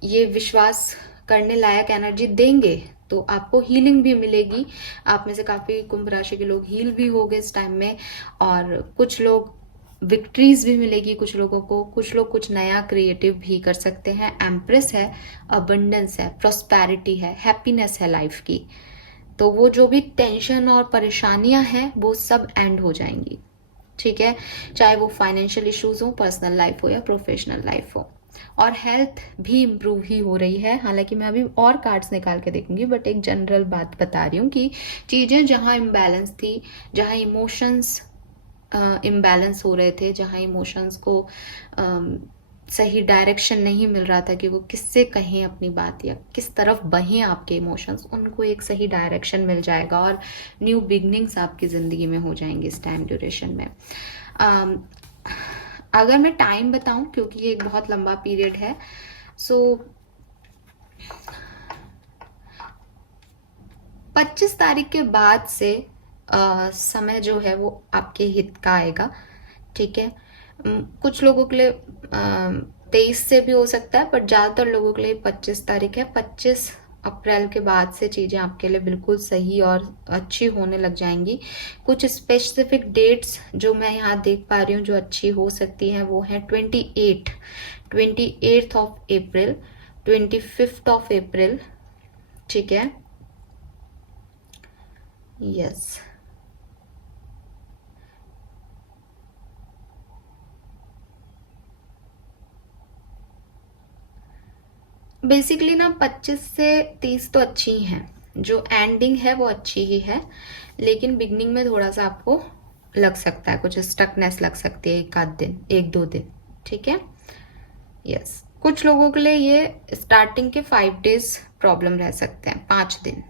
ये विश्वास करने लायक एनर्जी देंगे, तो आपको हीलिंग भी मिलेगी। आप में से काफ़ी कुंभ राशि के लोग हील भी हो गए इस टाइम में, और कुछ लोग विक्ट्रीज भी मिलेगी कुछ लोगों को, कुछ लोग कुछ नया क्रिएटिव भी कर सकते हैं। एम्प्रेस है, अबंडेंस है, प्रॉस्पेरिटी है, हैप्पीनेस है लाइफ की। तो वो जो भी टेंशन और परेशानियां हैं वो सब एंड हो जाएंगी, ठीक है, चाहे वो फाइनेंशियल इश्यूज हो, पर्सनल लाइफ हो या प्रोफेशनल लाइफ हो। और हेल्थ भी इम्प्रूव ही हो रही है, हालांकि मैं अभी और कार्ड्स निकाल के देखूंगी, बट एक जनरल बात बता रही हूँ कि चीज़ें जहाँ इम्बैलेंस थी, जहाँ इमोशंस इम्बैलेंस हो रहे थे, जहाँ इमोशंस को सही डायरेक्शन नहीं मिल रहा था कि वो किससे कहें अपनी बात या किस तरफ बहें आपके इमोशंस, उनको एक सही डायरेक्शन मिल जाएगा और न्यू बिगनिंग्स आपकी ज़िंदगी में हो जाएंगी इस टाइम ड्यूरेशन में। अगर मैं टाइम बताऊं, क्योंकि ये एक बहुत लंबा पीरियड है, सो 25 तारीख के बाद से समय जो है वो आपके हित का आएगा, ठीक है। कुछ लोगों के लिए 23 से भी हो सकता है, पर ज़्यादातर लोगों के लिए 25 तारीख है। 25 अप्रैल के बाद से चीज़ें आपके लिए बिल्कुल सही और अच्छी होने लग जाएंगी। कुछ स्पेसिफिक डेट्स जो मैं यहाँ देख पा रही हूँ जो अच्छी हो सकती हैं, वो है 28 ऑफ अप्रैल, 25 ऑफ अप्रैल, ठीक है, यस। बेसिकली ना 25 से 30 तो अच्छी ही हैं, जो एंडिंग है वो अच्छी ही है, लेकिन बिगनिंग में थोड़ा सा आपको लग सकता है, कुछ स्टकनेस लग सकती है, एक आध दिन, 1-2 दिन, ठीक है, यस। कुछ लोगों के लिए ये स्टार्टिंग के 5 डेज प्रॉब्लम रह सकते हैं, 5 दिन,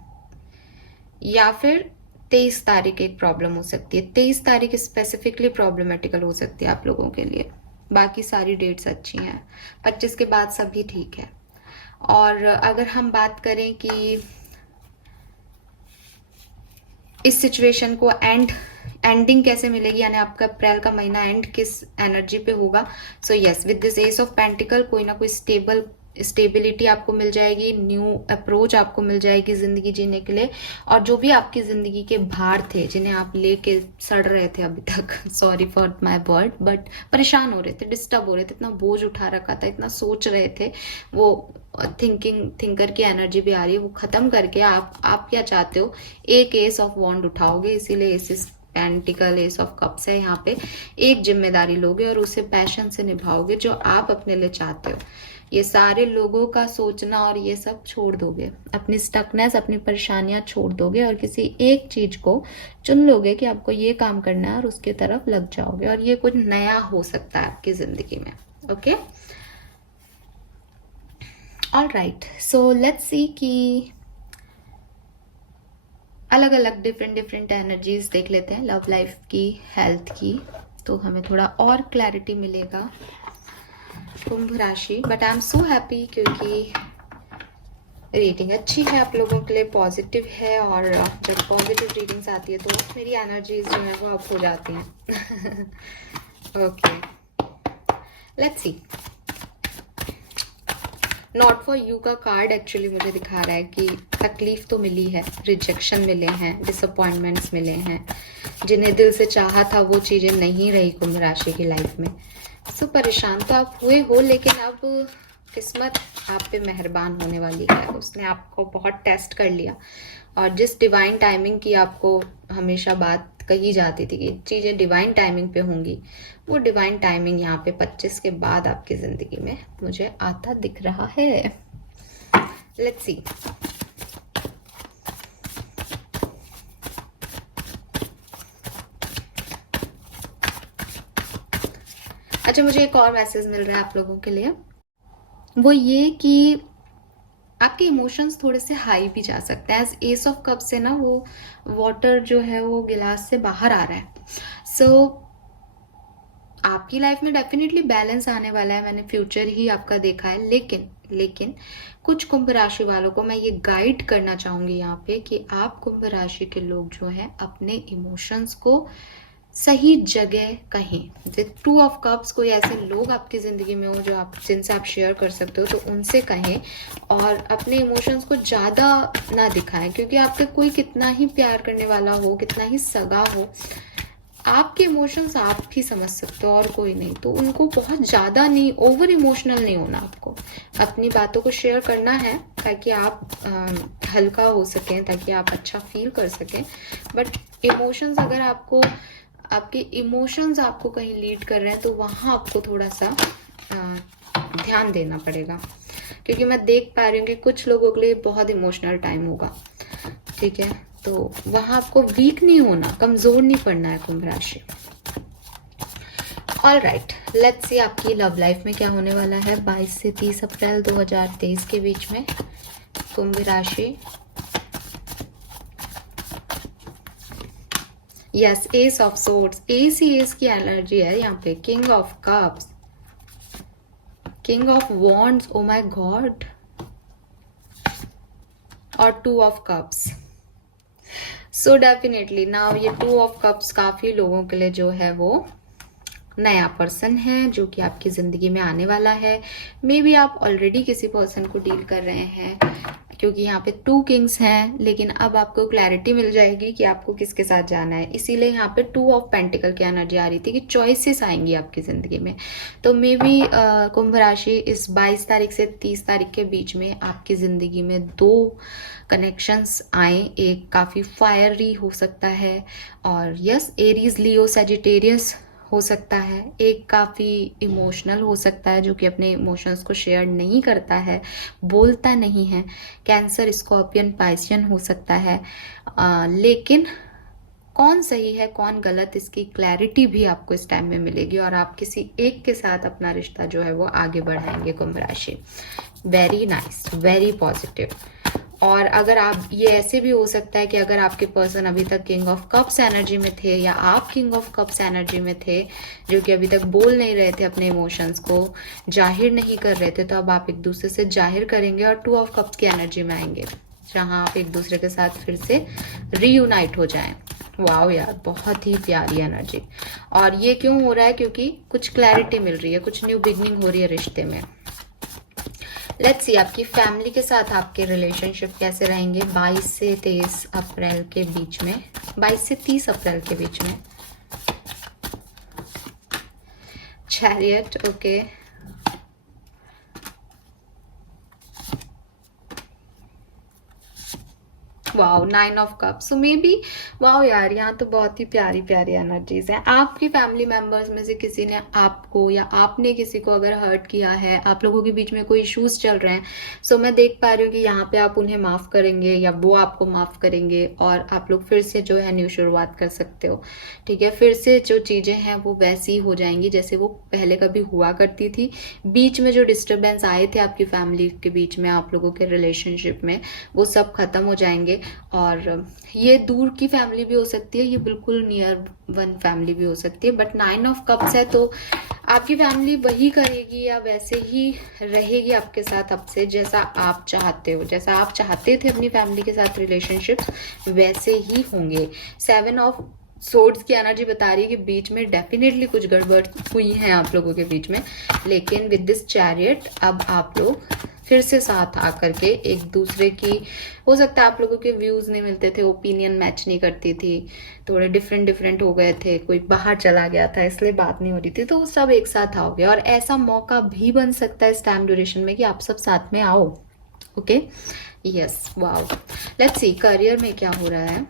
या फिर 23 तारीख एक प्रॉब्लम हो सकती है। 23 तारीख स्पेसिफिकली प्रॉब्लमेटिकल हो सकती है आप लोगों के लिए, बाकी सारी डेट्स अच्छी हैं। 25 के बाद सभी ठीक है। और अगर हम बात करें कि इस सिचुएशन को एंडिंग कैसे मिलेगी, यानी आपका अप्रैल का महीना एंड किस एनर्जी पे होगा, so yes, with this S of pentacle कोई ना कोई स्टेबिलिटी आपको मिल जाएगी, न्यू अप्रोच आपको मिल जाएगी जिंदगी जीने के लिए। और जो भी आपकी जिंदगी के भार थे जिन्हें आप लेके सड़ रहे थे अभी तक, sorry for my word, but परेशान हो रहे थे, डिस्टर्ब हो रहे थे, इतना बोझ उठा रखा था, इतना सोच रहे थे, वो थिंकर की एनर्जी भी आ रही है, वो खत्म करके आप क्या चाहते हो, एक एस ऑफ वॉन्ड उठाओगे। इसीलिए S pentacle, S of cups है यहाँ पे। एक जिम्मेदारी लोगे और उसे पैशन से निभाओगे जो आप अपने लिए चाहते हो। ये सारे लोगों का सोचना और ये सब छोड़ दोगे, अपनी स्टकनेस, अपनी परेशानियां छोड़ दोगे और किसी एक चीज को चुन लोगे कि आपको ये काम करना है और उसकी तरफ लग जाओगे, और ये कुछ नया हो सकता है आपकी जिंदगी में, okay. All right, so let's see कि अलग अलग डिफरेंट एनर्जीज देख लेते हैं लव लाइफ की, हेल्थ की, तो हमें थोड़ा और क्लैरिटी मिलेगा कुंभ राशि। But I am so happy क्योंकि रीडिंग अच्छी है आप लोगों के लिए, पॉजिटिव है, और जब पॉजिटिव रीडिंग्स आती है तो मेरी एनर्जीज जो है वो अप हो जाती हैं। Okay, let's see. Not for you का कार्ड एक्चुअली मुझे दिखा रहा है कि तकलीफ तो मिली है, रिजेक्शन मिले हैं, डिसअपॉइंटमेंट्स मिले हैं, जिन्हें दिल से चाहा था वो चीज़ें नहीं रही कुंभ राशि की लाइफ में। सो परेशान तो आप हुए हो, लेकिन अब किस्मत आप पे मेहरबान होने वाली है। उसने आपको बहुत टेस्ट कर लिया, और जिस डिवाइन टाइमिंग की आपको हमेशा बात कही जाती थी कि चीज़ें डिवाइन टाइमिंग पे होंगी, वो डिवाइन टाइमिंग यहाँ पे 25 के बाद आपकी ज़िंदगी में मुझे आता दिख रहा है। Let's see. अच्छा, मुझे एक और मैसेज मिल रहा है आप लोगों के लिए। वो ये कि आपके इमोशंस थोड़े से हाई भी जा सकते हैं। एज एस ऑफ कप से ना वो वाटर जो है वो गिलास से बाहर आ रहा है। सो आपकी लाइफ में डेफिनेटली बैलेंस आने वाला है, मैंने फ्यूचर ही आपका देखा है। लेकिन लेकिन कुछ कुंभ राशि वालों को मैं ये गाइड करना चाहूंगी यहाँ पे कि आप कुंभ राशि के लोग जो हैं अपने इमोशंस को सही जगह कहें। जैसे टू ऑफ कप्स, कोई ऐसे लोग आपकी ज़िंदगी में हो जो आप जिनसे आप शेयर कर सकते हो, तो उनसे कहें और अपने इमोशंस को ज़्यादा ना दिखाएं, क्योंकि आपके कोई कितना ही प्यार करने वाला हो, कितना ही सगा हो, आपके इमोशंस आप ही समझ सकते हो और कोई नहीं। तो उनको बहुत ज़्यादा नहीं, ओवर इमोशनल नहीं होना, आपको अपनी बातों को शेयर करना है ताकि आप हल्का हो सकें, ताकि आप अच्छा फील कर सकें। बट इमोशंस अगर आपको, आपके इमोशंस आपको कहीं लीड कर रहे हैं, तो वहाँ आपको थोड़ा सा ध्यान देना पड़ेगा, क्योंकि मैं देख पा रही हूँ कि कुछ लोगों के लिए बहुत इमोशनल टाइम होगा। ठीक है, तो वहां आपको वीक नहीं होना, कमजोर नहीं पड़ना है कुंभ राशि। ऑल राइट, लेट्स सी आपकी लव लाइफ में क्या होने वाला है 22 से 30 अप्रैल 2023 के बीच में कुंभ राशि। Yes, ace of swords, ace की एनर्जी है यहाँ पे। King of cups, king of wands, oh my god, और two of cups. So definitely now ये टू ऑफ कप्स काफी लोगों के लिए जो है वो नया पर्सन है जो कि आपकी जिंदगी में आने वाला है। मे बी आप ऑलरेडी किसी पर्सन को डील कर रहे हैं, क्योंकि यहाँ पे टू किंग्स हैं, लेकिन अब आपको क्लैरिटी मिल जाएगी कि आपको किसके साथ जाना है। इसीलिए यहाँ पे टू ऑफ पेंटिकल की एनर्जी आ रही थी कि चॉइसेस आएंगी आपकी जिंदगी में। तो मे बी कुंभ राशि इस 22 तारीख से 30 तारीख के बीच में आपकी जिंदगी में दो कनेक्शंस आए। एक काफी फायरी हो सकता है, और यस, एरीज लियो सजिटेरियस हो सकता है। एक काफ़ी इमोशनल हो सकता है, जो कि अपने इमोशंस को शेयर नहीं करता है, बोलता नहीं है। कैंसर, स्कॉर्पियन, पाइसियन हो सकता है। लेकिन कौन सही है कौन गलत, इसकी क्लैरिटी भी आपको इस टाइम में मिलेगी, और आप किसी एक के साथ अपना रिश्ता जो है वो आगे बढ़ाएंगे कुंभ राशि। Very nice, very positive. और अगर आप, ये ऐसे भी हो सकता है कि अगर आपके पर्सन अभी तक किंग ऑफ कप्स एनर्जी में थे, या आप किंग ऑफ कप्स एनर्जी में थे, जो कि अभी तक बोल नहीं रहे थे, अपने इमोशंस को जाहिर नहीं कर रहे थे, तो अब आप एक दूसरे से जाहिर करेंगे और टू ऑफ कप्स की एनर्जी में आएंगे, जहां आप एक दूसरे के साथ फिर से रीयूनाइट हो जाएं। वाओ यार, बहुत ही प्यारी एनर्जी। और ये क्यों हो रहा है? क्योंकि कुछ क्लैरिटी मिल रही है, कुछ न्यू बिगनिंग हो रही है रिश्ते में। लेट्स सी आपकी फैमिली के साथ आपके रिलेशनशिप कैसे रहेंगे 22 से 23 अप्रैल के बीच में, 22 से 30 अप्रैल के बीच में। Chariot, okay. Wow, 9 of cups. So may B, wow यार, यहाँ तो बहुत ही प्यारी प्यारी एनर्जीज हैं। आपकी फैमिली मेंबर्स में से किसी ने आपको, या आपने किसी को अगर हर्ट किया है, आप लोगों के बीच में कोई इश्यूज चल रहे हैं, सो मैं देख पा रही हूँ कि यहाँ पे आप उन्हें माफ करेंगे या वो आपको माफ करेंगे, और आप लोग फिर से जो है न्यू शुरुआत कर सकते हो। ठीक है, फिर से जो चीजें हैं वो वैसी हो जाएंगी जैसे वो पहले कभी हुआ करती थी। बीच में जो डिस्टर्बेंस आए थे आपकी फैमिली के बीच में, आप लोगों के रिलेशनशिप में, वो सब खत्म हो जाएंगे। और ये दूर की फैमिली भी हो सकती है, ये बिल्कुल नियर वन फैमिली भी हो सकती है। बट 9 ऑफ कप्स है, तो आपकी फैमिली वही करेगी या वैसे ही रहेगी आपके साथ अब से, जैसा आप चाहते हो। जैसा आप चाहते थे अपनी फैमिली के साथ रिलेशनशिप्स, वैसे ही होंगे। 7 ऑफ सोर्ड्स की एनर्जी बता रही है कि बीच में डेफिनेटली कुछ गड़बड़ हुई है आप लोगों के बीच में, लेकिन विद दिस चैरियट अब आप लोग फिर से साथ आकर के एक दूसरे की, हो सकता है आप लोगों के व्यूज नहीं मिलते थे, ओपिनियन मैच नहीं करती थी, थोड़े डिफरेंट हो गए थे, कोई बाहर चला गया था इसलिए बात नहीं हो रही थी, तो सब एक साथ आओगे। और ऐसा मौका भी बन सकता है इस टाइम ड्यूरेशन में कि आप सब साथ में आओ। Okay, yes, wow. Let's see career में क्या हो रहा है,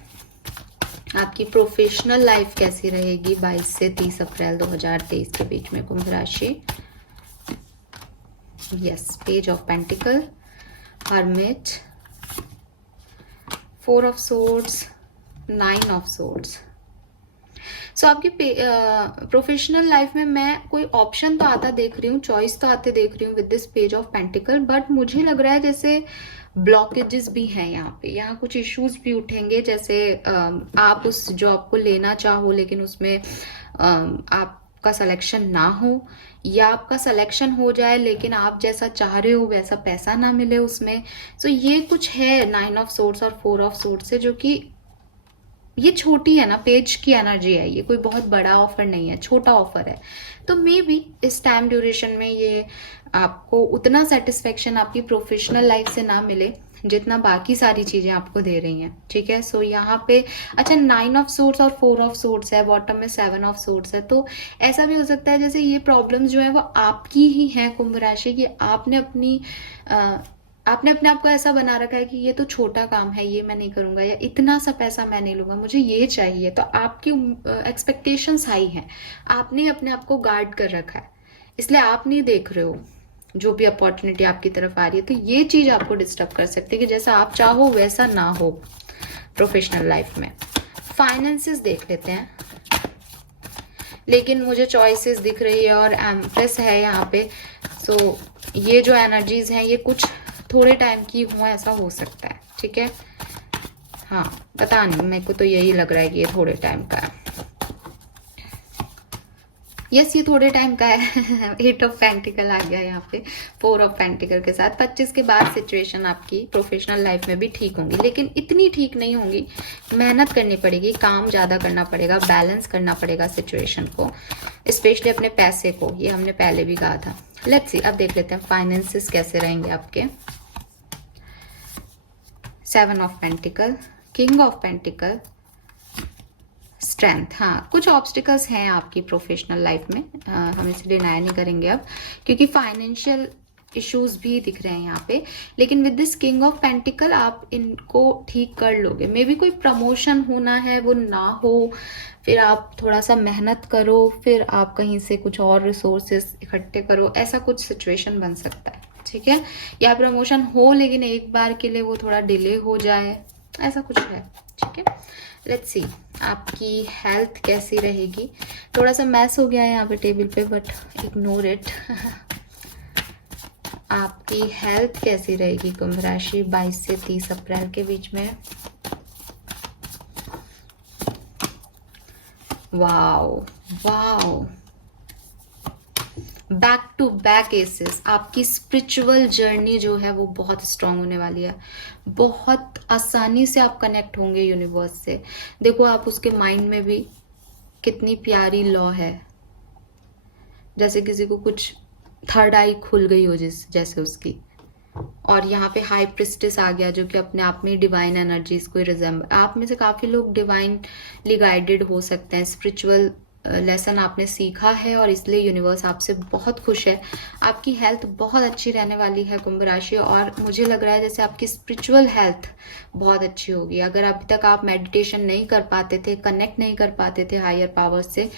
आपकी प्रोफेशनल लाइफ कैसी रहेगी 22 से 30 अप्रैल 2023 के बीच में कुंभ राशि। Yes, page of pentacle, hermit, 4 of swords, 9 of swords. So आपकी प्रोफेशनल लाइफ में मैं कोई ऑप्शन तो आता देख रही हूँ, चॉइस तो आते देख रही हूँ with this page of pentacle, but मुझे लग रहा है जैसे ब्लॉकेजेस भी हैं यहाँ पे, यहाँ कुछ इश्यूज भी उठेंगे। जैसे आप उस जॉब को लेना चाहो लेकिन उसमें आपका सिलेक्शन ना हो, या आपका सिलेक्शन हो जाए लेकिन आप जैसा चाह रहे हो वैसा पैसा ना मिले उसमें। सो ये कुछ है 9 ऑफ सोर्ड्स और 4 ऑफ सोर्ड्स से, जो कि ये छोटी है ना, पेज की एनर्जी है, ये कोई बहुत बड़ा ऑफर नहीं है, छोटा ऑफर है। तो मे बी इस टाइम ड्यूरेशन में ये आपको उतना सेटिस्फेक्शन आपकी प्रोफेशनल लाइफ से ना मिले जितना बाकी सारी चीजें आपको दे रही हैं, ठीक है। सो यहाँ पे अच्छा 9 ऑफ सोर्ड्स और 4 ऑफ सोर्ड्स है, बॉटम में 7 ऑफ सोर्ड्स है। तो ऐसा भी हो सकता है जैसे ये प्रॉब्लम्स जो है वो आपकी ही हैं कुंभ राशि की, आपने अपने आप को ऐसा बना रखा है कि ये तो छोटा काम है, ये मैं नहीं करूंगा, या इतना सा पैसा मैं नहीं लूंगा, मुझे ये चाहिए। तो आपकी एक्सपेक्टेशंस हाई हैं, आपने अपने आप को गार्ड कर रखा है, इसलिए आप नहीं देख रहे हो जो भी अपॉर्चुनिटी आपकी तरफ आ रही है। तो ये चीज आपको डिस्टर्ब कर सकती है कि जैसा आप चाहो वैसा ना हो प्रोफेशनल लाइफ में। फाइनेंसेस देख लेते हैं, लेकिन मुझे चॉइसेस दिख रही है और एम्प्रेस है यहाँ पे। सो ये जो एनर्जीज हैं ये कुछ थोड़े टाइम की हो, ऐसा हो सकता है, ठीक है। हाँ पता नहीं, मेरे को तो यही लग रहा है कि ये थोड़े टाइम का है। यस ये थोड़े टाइम का है। 8 ऑफ पेंटिकल आ गया यहाँ पे 4 ऑफ पेंटिकल के साथ। 25 के बाद सिचुएशन आपकी प्रोफेशनल लाइफ में भी ठीक होंगी, लेकिन इतनी ठीक नहीं होंगी। मेहनत करनी पड़ेगी, काम ज़्यादा करना पड़ेगा, बैलेंस करना पड़ेगा सिचुएशन को, स्पेशली अपने पैसे को, ये हमने पहले भी कहा था। लेट्स सी, अब देख लेते हैं फाइनेंसेस कैसे रहेंगे आपके। 7 of pentacle, king of pentacle, strength. हाँ कुछ ऑब्स्टिकल्स हैं आपकी प्रोफेशनल लाइफ में, हम इसे डिनाई नहीं करेंगे अब, क्योंकि फाइनेंशियल इश्यूज भी दिख रहे हैं यहाँ पे। लेकिन with this king of pentacle आप इनको ठीक कर लोगे। मे बी कोई प्रमोशन होना है, वो ना हो, फिर आप थोड़ा सा मेहनत करो, फिर आप कहीं से कुछ और रिसोर्सेस इकट्ठे करो, ऐसा कुछ सिचुएशन बन सकता है, ठीक है। या प्रमोशन हो लेकिन एक बार के लिए वो थोड़ा डिले हो जाए, ऐसा कुछ है, ठीक है। लेट्स सी आपकी हेल्थ कैसी रहेगी। थोड़ा सा मैस हो गया है यहाँ पे टेबल पे, बट इग्नोर इट। आपकी हेल्थ कैसी रहेगी कुंभ राशि 22 से 30 अप्रैल के बीच में। Wow wow, back to back aces. आपकी स्पिरिचुअल जर्नी जो है वो बहुत स्ट्रांग होने वाली है, बहुत आसानी से आप कनेक्ट होंगे यूनिवर्स से। देखो आप उसके माइंड में भी कितनी प्यारी लॉ है, जैसे किसी को कुछ थर्ड आई खुल गई हो जैसे उसकी। और यहाँ पे हाई प्रिस्टेस आ गया जो कि अपने आप में डिवाइन एनर्जीज को रिजेंबल। आप में से काफी लोग डिवाइनली गाइडेड हो सकते हैं, स्पिरिचुअल लेसन आपने सीखा है और इसलिए यूनिवर्स आपसे बहुत खुश है। आपकी हेल्थ बहुत अच्छी रहने वाली है कुंभ राशि, और मुझे लग रहा है जैसे आपकी स्पिरिचुअल हेल्थ बहुत अच्छी होगी। अगर अभी तक आप मेडिटेशन नहीं कर पाते थे, कनेक्ट नहीं कर पाते थे हायर पावर से,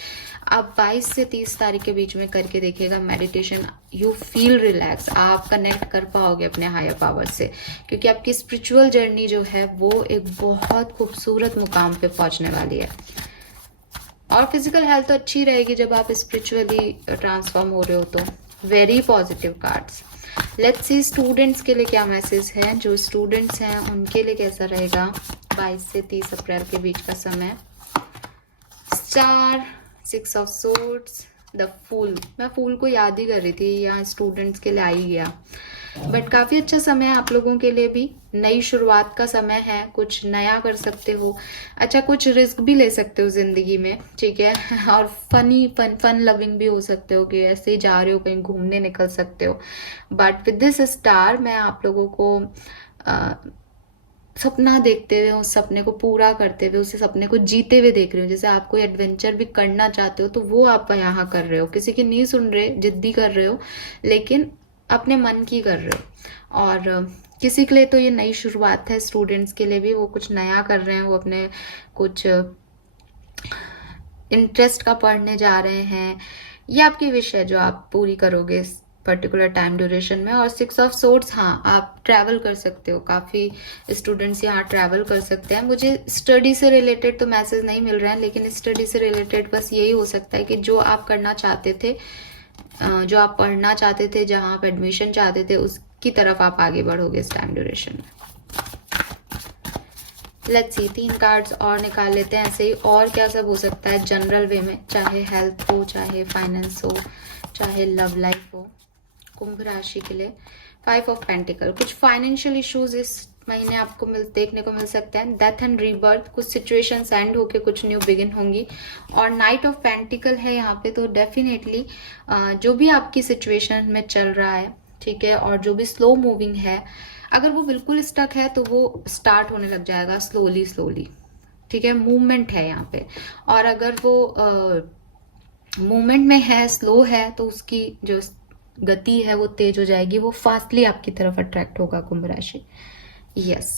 आप 22 से 30 तारीख के बीच में करके देखिएगा मेडिटेशन, यू फील रिलैक्स, आप कनेक्ट कर पाओगे अपने हायर पावर से, क्योंकि आपकी स्पिरिचुअल जर्नी जो है वो एक बहुत खूबसूरत मुकाम पे पहुंचने वाली है। और फिजिकल हेल्थ तो अच्छी रहेगी जब आप स्पिरिचुअली ट्रांसफॉर्म हो रहे हो। तो very positive cards. Let's see students के लिए क्या मैसेज है। जो स्टूडेंट्स हैं उनके लिए कैसा रहेगा 22 से 30 अप्रैल के बीच का समय। Star, 6 of swords, the fool. मैं फूल को याद ही कर रही थी, यहाँ स्टूडेंट्स के लिए आ ही गया। बट काफी अच्छा समय है आप लोगों के लिए भी, नई शुरुआत का समय है, कुछ नया कर सकते हो। अच्छा कुछ रिस्क भी ले सकते हो जिंदगी में, ठीक है। और फन लविंग भी हो सकते हो कि ऐसे ही जा रहे हो कहीं घूमने निकल सकते हो। बट विद दिस स्टार मैं आप लोगों को सपना देखते हुए, उस सपने को पूरा करते हुए, उस सपने को जीते हुए देख रहे हो। जैसे आप कोई एडवेंचर भी करना चाहते हो तो वो आप यहाँ कर रहे हो, किसी की नहीं सुन रहे, जिद्दी कर रहे हो, लेकिन अपने मन की कर रहे हो। और किसी के लिए तो ये नई शुरुआत है, स्टूडेंट्स के लिए भी वो कुछ नया कर रहे हैं, वो अपने कुछ इंटरेस्ट का पढ़ने जा रहे हैं। ये आपकी विश है जो आप पूरी करोगे पर्टिकुलर टाइम ड्यूरेशन में। और 6 ऑफ सोर्ड्स, हाँ आप ट्रैवल कर सकते हो, काफ़ी स्टूडेंट्स यहाँ ट्रैवल कर सकते हैं। मुझे स्टडी से रिलेटेड तो मैसेज नहीं मिल रहे हैं, लेकिन स्टडी से रिलेटेड बस यही हो सकता है कि जो आप करना चाहते थे, जो आप पढ़ना चाहते थे, जहाँ आप एडमिशन चाहते थे, उसकी तरफ आप आगे बढ़ोगे इस टाइम ड्यूरेशन में। लेट्स सी, 3 कार्ड्स और निकाल लेते हैं ऐसे ही। और क्या सब हो सकता है जनरल वे में, चाहे हेल्थ हो, चाहे फाइनेंस हो, चाहे लव लाइफ हो, कुंभ राशि के लिए। 5 ऑफ पेंटिकल, कुछ फाइनेंशियल इश्यूज इस महीने आपको देखने को मिल सकते हैं। डेथ एंड रीबर्थ, कुछ सिचुएशंस एंड होके कुछ न्यू बिगिन होंगी। और नाइट ऑफ पेंटिकल है यहाँ पे, तो डेफिनेटली जो भी आपकी सिचुएशन में चल रहा है, ठीक है, और जो भी स्लो मूविंग है, अगर वो बिल्कुल स्टक है तो वो स्टार्ट होने लग जाएगा स्लोली स्लोली, ठीक है, मूवमेंट है यहाँ पे। और अगर वो मूवमेंट में है, स्लो है, तो उसकी जो गति है वो तेज हो जाएगी, वो फास्टली आपकी तरफ अट्रैक्ट होगा कुंभ राशि। यस,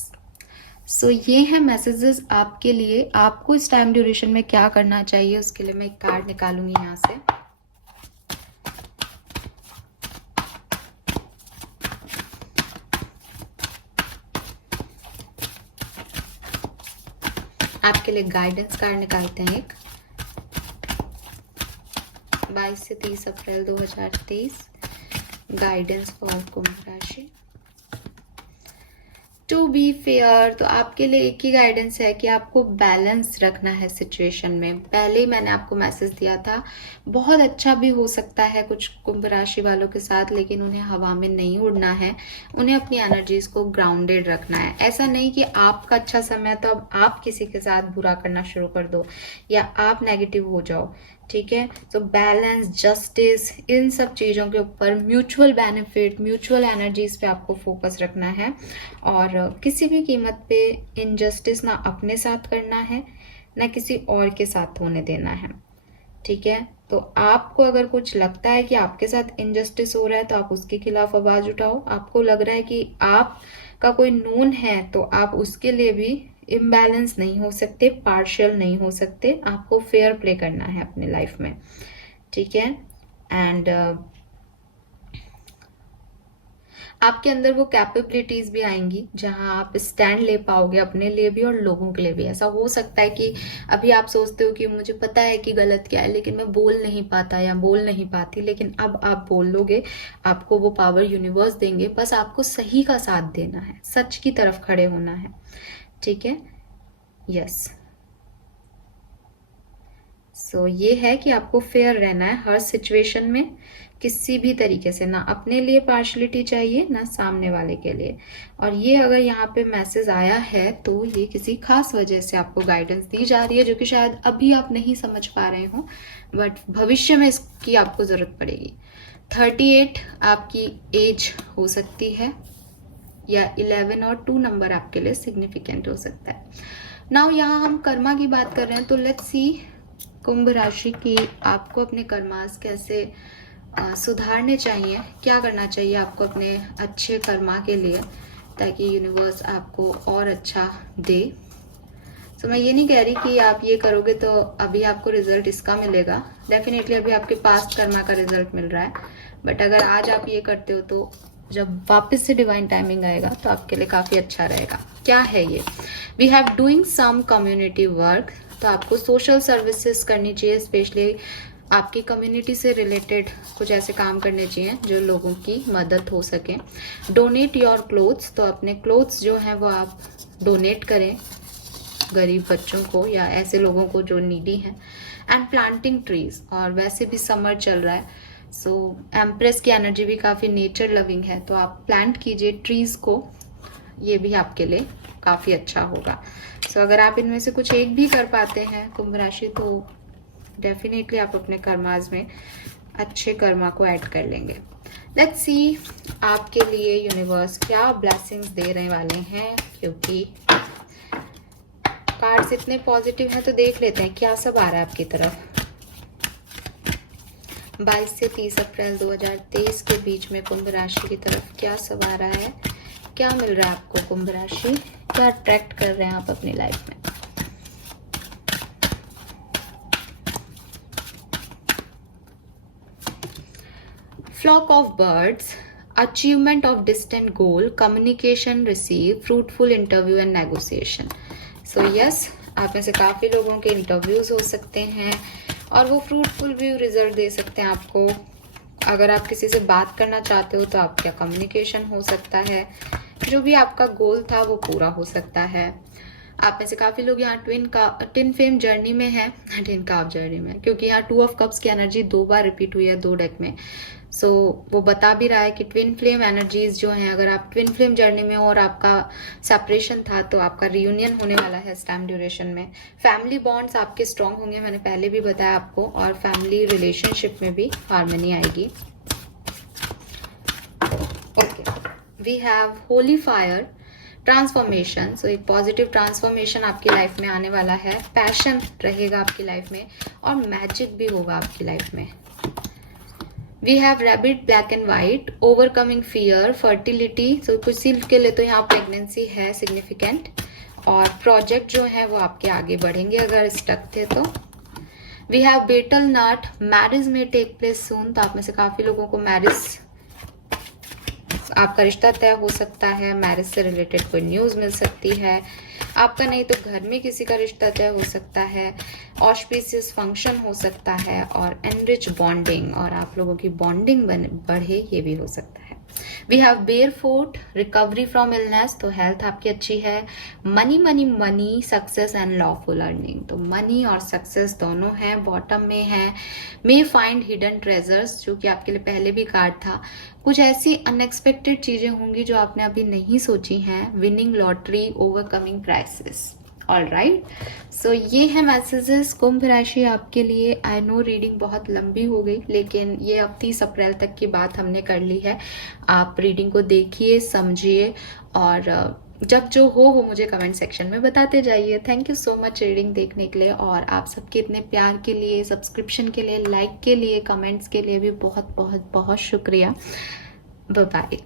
सो ये है मैसेजेस आपके लिए। आपको इस टाइम ड्यूरेशन में क्या करना चाहिए, उसके लिए मैं एक कार्ड निकालूंगी यहाँ से। आपके लिए गाइडेंस कार्ड निकालते हैं एक। 22 से 30 अप्रैल 2023, गाइडेंस फॉर कुंभ राशि। टू बी फेयर, तो आपके लिए एक ही गाइडेंस है कि आपको बैलेंस रखना है सिचुएशन में। पहले ही मैंने आपको मैसेज दिया था, बहुत अच्छा भी हो सकता है कुछ कुंभ राशि वालों के साथ, लेकिन उन्हें हवा में नहीं उड़ना है, उन्हें अपनी एनर्जीज को ग्राउंडेड रखना है। ऐसा नहीं कि आपका अच्छा समय है तो अब आप किसी के साथ बुरा करना शुरू कर दो या आप नेगेटिव हो जाओ, ठीक है। तो बैलेंस, जस्टिस, इन सब चीज़ों के ऊपर, म्यूचुअल बेनिफिट, म्यूचुअल एनर्जीज पे आपको फोकस रखना है। और किसी भी कीमत पे इनजस्टिस ना अपने साथ करना है, ना किसी और के साथ होने देना है, ठीक है। तो आपको अगर कुछ लगता है कि आपके साथ इनजस्टिस हो रहा है तो आप उसके खिलाफ आवाज उठाओ। आपको लग रहा है कि आपका कोई नून है तो आप उसके लिए भी इम्बैलेंस नहीं हो सकते, पार्शियल नहीं हो सकते। आपको फेयर प्ले करना है अपने लाइफ में, ठीक है। एंड आपके अंदर वो कैपेबिलिटीज भी आएंगी जहां आप स्टैंड ले पाओगे अपने लिए भी और लोगों के लिए भी। ऐसा हो सकता है कि अभी आप सोचते हो कि मुझे पता है कि गलत क्या है, लेकिन मैं बोल नहीं पाता या बोल नहीं पाती, लेकिन अब आप बोल लोगे, आपको वो पावर यूनिवर्स देंगे। बस आपको सही का साथ देना है, सच की तरफ खड़े होना है, ठीक है। यस, सो ये है कि आपको फेयर रहना है हर सिचुएशन में, किसी भी तरीके से, ना अपने लिए पार्शलिटी चाहिए ना सामने वाले के लिए। और ये अगर यहाँ पे मैसेज आया है तो ये किसी खास वजह से आपको गाइडेंस दी जा रही है, जो कि शायद अभी आप नहीं समझ पा रहे हो, बट भविष्य में इसकी आपको जरूरत पड़ेगी। 38 आपकी एज हो सकती है, या 11 और 2 नंबर आपके लिए सिग्निफिकेंट हो सकता है। नाउ यहाँ हम कर्मा की बात कर रहे हैं, तो लेट्स सी कुंभ राशि की आपको अपने कर्मास कैसे सुधारने चाहिए, क्या करना चाहिए आपको अपने अच्छे कर्मा के लिए, ताकि यूनिवर्स आपको और अच्छा दे। तो मैं ये नहीं कह रही कि आप ये करोगे तो अभी आपको रिजल्ट इसका मिलेगा, डेफिनेटली अभी आपके पास्ट कर्मा का रिजल्ट मिल रहा है, बट अगर आज आप ये करते हो तो जब वापस से डिवाइन टाइमिंग आएगा तो आपके लिए काफ़ी अच्छा रहेगा। क्या है ये? We have doing some community work, तो आपको सोशल सर्विसेज करनी चाहिए, स्पेशली आपकी कम्युनिटी से रिलेटेड कुछ ऐसे काम करने चाहिए जो लोगों की मदद हो सके। डोनेट योर क्लोथ्स, तो अपने क्लोथ्स जो हैं वो आप डोनेट करें गरीब बच्चों को या ऐसे लोगों को जो नीडी हैं। एंड प्लांटिंग ट्रीज, और वैसे भी समर चल रहा है, सो एम्प्रेस की एनर्जी भी काफ़ी नेचर लविंग है, तो आप प्लांट कीजिए ट्रीज को, ये भी आपके लिए काफ़ी अच्छा होगा। सो अगर आप इनमें से कुछ एक भी कर पाते हैं कुंभ राशि, तो डेफिनेटली आप अपने कर्माज में अच्छे कर्मा को ऐड कर लेंगे। लेट्स सी आपके लिए यूनिवर्स क्या ब्लेसिंग्स दे रहे वाले हैं, क्योंकि कार्ड्स इतने पॉजिटिव हैं, तो देख लेते हैं क्या सब आ रहा है आपकी तरफ। 22 से 30 अप्रैल 2023 के बीच में कुंभ राशि की तरफ क्या सब आ रहा है, क्या मिल रहा है आपको कुंभ राशि, क्या अट्रैक्ट कर रहे हैं आप अपनी लाइफ में। Flock of birds, achievement of distant goal, communication receive, fruitful interview and negotiation. So yes, आप में से काफ़ी लोगों के इंटरव्यूज़ हो सकते हैं और वो फ्रूटफुल भी रिजल्ट दे सकते हैं आपको। अगर आप किसी से बात करना चाहते हो तो आपका कम्युनिकेशन हो सकता है, जो भी आपका गोल था वो पूरा हो सकता है। आप में से काफ़ी लोग यहाँ ट्विन फ्लेम जर्नी में हैं, ट्विन कार्व जर्नी में, क्योंकि यहाँ 2 ऑफ कप्स की एनर्जी 2 बार रिपीट हुई है 2 डेक में। सो वो बता भी रहा है कि ट्विन फ्लेम एनर्जीज जो हैं, अगर आप ट्विन फ्लेम जर्नी में हो और आपका सेपरेशन था तो आपका रियूनियन होने वाला है इस टाइम ड्यूरेशन में। फैमिली बॉन्ड्स आपके स्ट्रांग होंगे, मैंने पहले भी बताया आपको, और फैमिली रिलेशनशिप में भी हार्मनी आएगी। Okay, we have holy fire, transformation. So एक पॉजिटिव ट्रांसफॉर्मेशन आपकी लाइफ में आने वाला है, पैशन रहेगा आपकी लाइफ में और मैजिक भी होगा आपकी लाइफ में। We have rabbit, black and white, overcoming fear, fertility. So कुछ सिल्फ के लिए तो यहाँ प्रेगनेंसी है सिग्निफिकेंट, और प्रोजेक्ट जो है वो आपके आगे बढ़ेंगे अगर स्टक थे तो। We have betel nut, marriage में टेक प्लेस सून। तो आप में से काफी लोगों को मैरिज, आपका रिश्ता तय हो सकता है, मैरिज से रिलेटेड कोई न्यूज़ मिल सकती है आपका, नहीं तो घर में किसी का रिश्ता तय हो सकता है, ऑस्पिशियस फंक्शन हो सकता है, और एनरिच बॉन्डिंग, और आप लोगों की बॉन्डिंग बढ़े, ये भी हो सकता है। We have barefoot, recovery from illness. तो हेल्थ आपकी अच्छी है। Money money money, success and lawful earning. तो मनी और सक्सेस दोनों हैं, बॉटम में है। मे फाइंड हिडन ट्रेजर्स, जो कि आपके लिए पहले भी कार्ड था। कुछ ऐसी अनएक्सपेक्टेड चीजें होंगी जो आपने अभी नहीं सोची हैं। Winning lottery, overcoming crisis. All right, so ये है मैसेजेस कुंभ राशि आपके लिए। आई नो रीडिंग बहुत लंबी हो गई, लेकिन ये अब 30 अप्रैल तक की बात हमने कर ली है। आप रीडिंग को देखिए, समझिए, और जब जो हो वो मुझे कमेंट सेक्शन में बताते जाइए। Thank you so much reading देखने के लिए, और आप सबके इतने प्यार के लिए, सब्सक्रिप्शन के लिए, लाइक के लिए, कमेंट्स के लिए भी बहुत बहुत बहुत शुक्रिया। Bye bye.